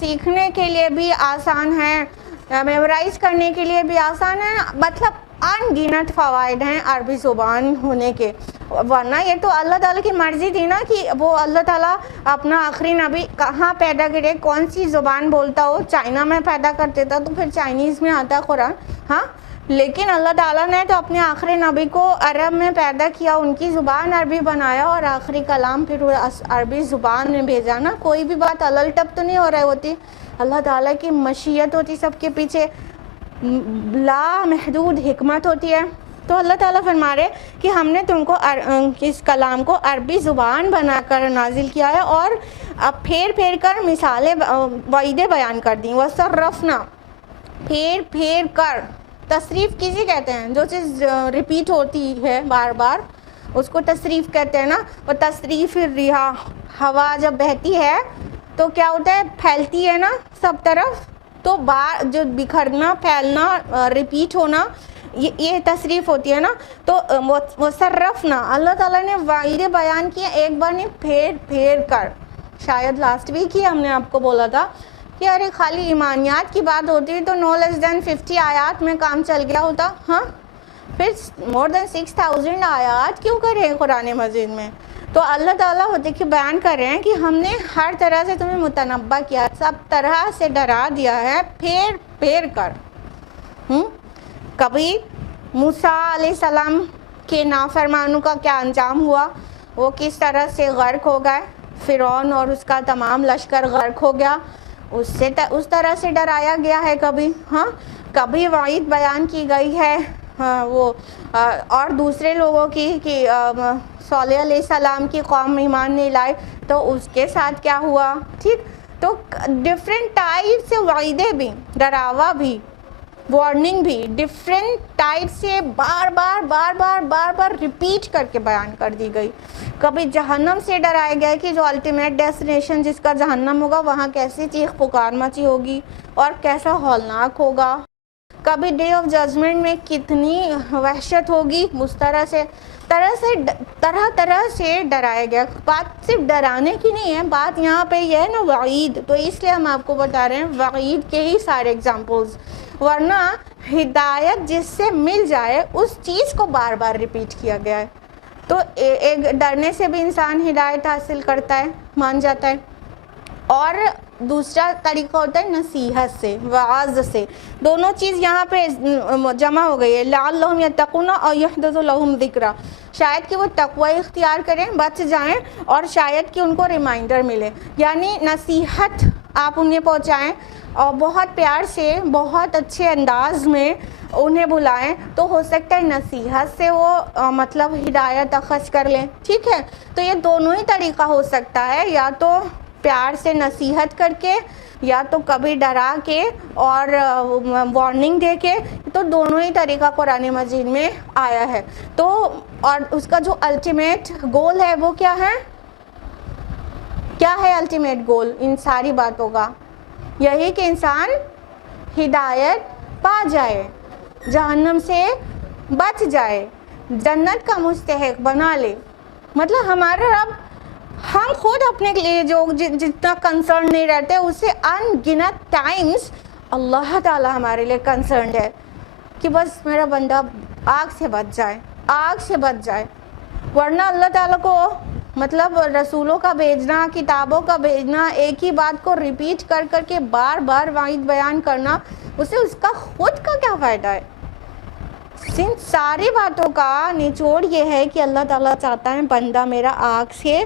سیکھنے کے لیے بھی آسان ہے, میمورائز کرنے کے لیے بھی آسان ہے. مطلب ان گنت فوائد ہیں عربی زبان ہونے کے. ورنہ یہ تو اللہ تعالیٰ کی مرضی تھی نا کہ وہ اللہ تعالیٰ اپنا آخری نبی کہاں پیدا کرے, کون سی زبان بولتا ہو. چائنا میں پیدا کر دیتا تو پھر چائنیز میں آتا قرآن. ہاں, لیکن اللہ تعالیٰ نے تو اپنے آخری نبی کو عرب میں پیدا کیا, ان کی زبان عربی بنایا اور آخری کلام پھر عربی زبان میں بھیجا نا. کوئی بھی بات الل ٹپ تو نہیں ہو رہی ہوتی, اللہ تعالیٰ کی مشیت ہوتی, سب کے پیچھے لا محدود حکمت ہوتی ہے. تو اللہ تعالیٰ فرما رہے کہ ہم نے تم کو اس کلام کو عربی زبان بنا کر نازل کیا ہے اور اب پھیر پھیر کر مثالیں وعیدیں بیان کر دیں. وَصَرَّفْنَا, پھیر پھیر کر. تصریف کسی کہتے ہیں جو چیز ریپیٹ ہوتی ہے بار بار اس کو تصریف کہتے ہیں نا. وہ تصریف الرِّیحَ, ہوا جب بہتی ہے تو کیا ہوتا ہے, پھیلتی ہے نا سب طرف. تو جو بکھرنا, پھیلنا, ریپیٹ ہونا, یہ تصریف ہوتی ہے نا. تو وَصَرَّفْنَا, اللہ تعالیٰ نے وعیدیں بیان کی ایک بار نہیں, پھیر پھیر کر. شاید لاسٹ ویک ہی ہم نے آپ کو بولا تھا کہ ارے خالی ایمانیات کی بات ہوتی تو no less than 50 آیات میں کام چل گیا ہوتا. ہاں, پھر more than 6000 آیات کیوں کرے قرآن مجید میں؟ تو اللہ تعالیٰ دیکھیے بیان کر رہے ہیں کہ ہم نے ہر طرح سے تمہیں متنبع کیا, سب طرح سے ڈرا دیا ہے پھیر پھیر کر. کبھی موسیٰ علیہ السلام کے نافرمانوں کا کیا انجام ہوا, وہ کس طرح سے غرق ہو گئے. فرعون اور اس کا تمام لشکر غرق ہو گیا، اس طرح سے ڈرایا گیا ہے کبھی؟ ہاں، کبھی وعید بیان کی گئی ہے وہ اور دوسرے لوگوں کی کہ صالح علیہ السلام کی قوم ایمان نہیں لائے تو اس کے ساتھ کیا ہوا؟ ٹھیک، تو ڈفرینٹ ٹائپ سے وعیدیں بھی، ڈراوا بھی، وارننگ بھی ڈفرینٹ ٹائپ سے بار بار ریپیٹ کر کے بیان کر دی گئی۔ کبھی جہنم سے ڈرایا گیا کہ جو الٹیمیٹ ڈیسٹینیشن جس کا جہنم ہوگا وہاں کیسی چیخ پکار مچی ہوگی اور کیسا ہولناک ہوگا۔ کبھی ڈے آف ججمنٹ میں کتنی وحشت ہوگی، اس طرح سے ڈرایا گیا۔ بات صرف ڈرانے کی نہیں ہے، بات یہاں پہ یہ ہے نا وعید، تو اس لیے ہم آپ کو بتا رہے ہیں وعید کے ہی سارے ایگزامپلز، ورنہ ہدایت جس سے مل جائے اس چیز کو بار بار ریپیٹ کیا گیا ہے۔ تو ایک ڈرنے سے بھی انسان ہدایت حاصل کرتا ہے، مان جاتا ہے، اور دوسرا طریقہ ہوتا ہے نصیحت سے، وعظ سے۔ دونوں چیز یہاں پہ جمع ہو گئی ہے، لعلہم یتقون اور یحدث لہم ذکرا، شاید کہ وہ تقوی اختیار کریں، بچ جائیں، اور شاید کہ ان کو ریمائنڈر ملے، یعنی نصیحت آپ انہیں پہنچائیں اور بہت پیار سے، بہت اچھے انداز میں انہیں بلائیں، تو ہو سکتا ہے نصیحت سے وہ مطلب ہدایت اخذ کر لیں۔ ٹھیک ہے، تو یہ دونوں ہی طریقہ ہو سکتا ہے، یا تو پیار سے نصیحت کر کے، یا تو کبھی ڈرا کے اور وارننگ دے کے، تو دونوں ہی طریقہ قرآن مجید میں آیا ہے۔ تو اور اس کا جو الٹیمیٹ گول ہے وہ کیا ہے؟ کیا ہے الٹیمیٹ گول ان ساری باتوں کا؟ یہی کہ انسان ہدایت پا جائے، جہنم سے بچ جائے، جنت کا مستحق بنا لے۔ مطلب ہمارا رب، ہم خود اپنے لیے جو جتنا کنسرن نہیں رہتے، اس سے ان گنت ٹائمز اللہ تعالی ہمارے لیے کنسرنڈ ہے کہ بس میرا بندہ آگ سے بچ جائے، آگ سے بچ جائے۔ ورنہ اللہ تعالیٰ کو مطلب رسولوں کا بھیجنا، کتابوں کا بھیجنا، ایک ہی بات کو ریپیٹ کر کر کے بار بار وعید بیان کرنا، اسے اس کا خود کا کیا فائدہ ہے؟ ان ساری باتوں کا نچوڑ یہ ہے کہ اللہ تعالیٰ چاہتا ہے بندہ میرا آگ سے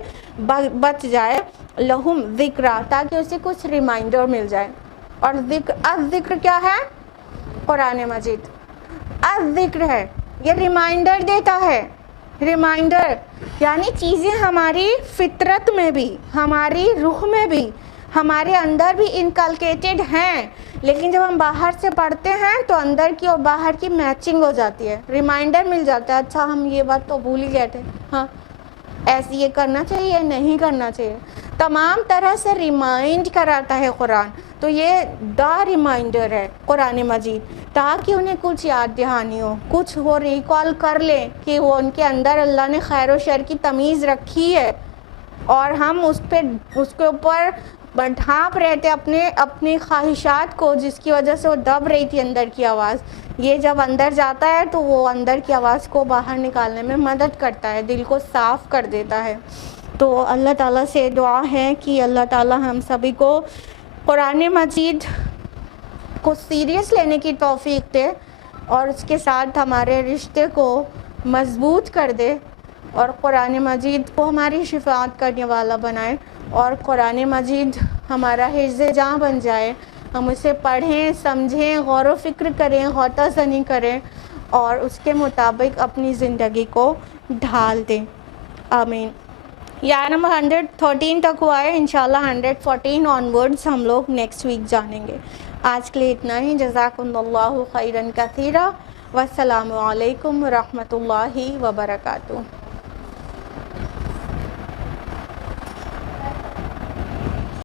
بچ جائے، لہم ذکرا، تاکہ اسے کچھ ریمائنڈر مل جائے۔ اور ذکر کیا ہے؟ قرآن مجید الذکر ہے، یہ ریمائنڈر دیتا ہے۔ ریمائنڈر یعنی چیزیں ہماری فطرت میں بھی، ہماری روح میں بھی، ہمارے اندر بھی انکلکیٹڈ ہیں، لیکن جب ہم باہر سے پڑھتے ہیں تو اندر کی اور باہر کی میچنگ ہو جاتی ہے، ریمائنڈر مل جاتا ہے، اچھا ہم یہ بات تو بھول ہی گئے تھے، ہاں ایسے یہ کرنا چاہیے، نہیں کرنا چاہیے، تمام طرح سے ریمائنڈ کراتا ہے قرآن۔ تو یہ ریمائنڈر ہے قرآن مجید، تاکہ انہیں کچھ یاد دہانی ہو، کچھ وہ ریکال کر لیں کہ وہ ان کے اندر اللہ نے خیر و شر کی تمیز رکھی ہے، اور ہم اس کے اوپر ڈھانپ رہے تھے اپنی خواہشات کو، جس کی وجہ سے وہ دب رہی تھی اندر کی آواز۔ یہ جب اندر جاتا ہے تو وہ اندر کی آواز کو باہر نکالنے میں مدد کرتا ہے، دل کو صاف کر دیتا ہے۔ تو اللہ تعالیٰ سے دعا ہے کہ اللہ تعالیٰ ہم سبھی کو قرآن مجید کو سیریس لینے کی توفیق دے، اور اس کے ساتھ ہمارے رشتے کو مضبوط کر دے، اور قرآن مجید کو ہماری شفاعت کرنے والا بنائے، اور قرآن مجید ہمارا حفظ جاں بن جائے، ہم اسے پڑھیں، سمجھیں، غور و فکر کریں، غوطہ زنی کریں، اور اس کے مطابق اپنی زندگی کو ڈھال دیں۔ آمین۔ یا نمبر 113 تک ہوا ہے، انشاءاللہ 114 آنورڈز ہم لوگ نیکسٹ ویک جانیں گے۔ آج کے لیے اتنا ہی، جزاکم اللہ خیرا کثیرا، والسلام علیکم ورحمۃ اللہ وبرکاتہ۔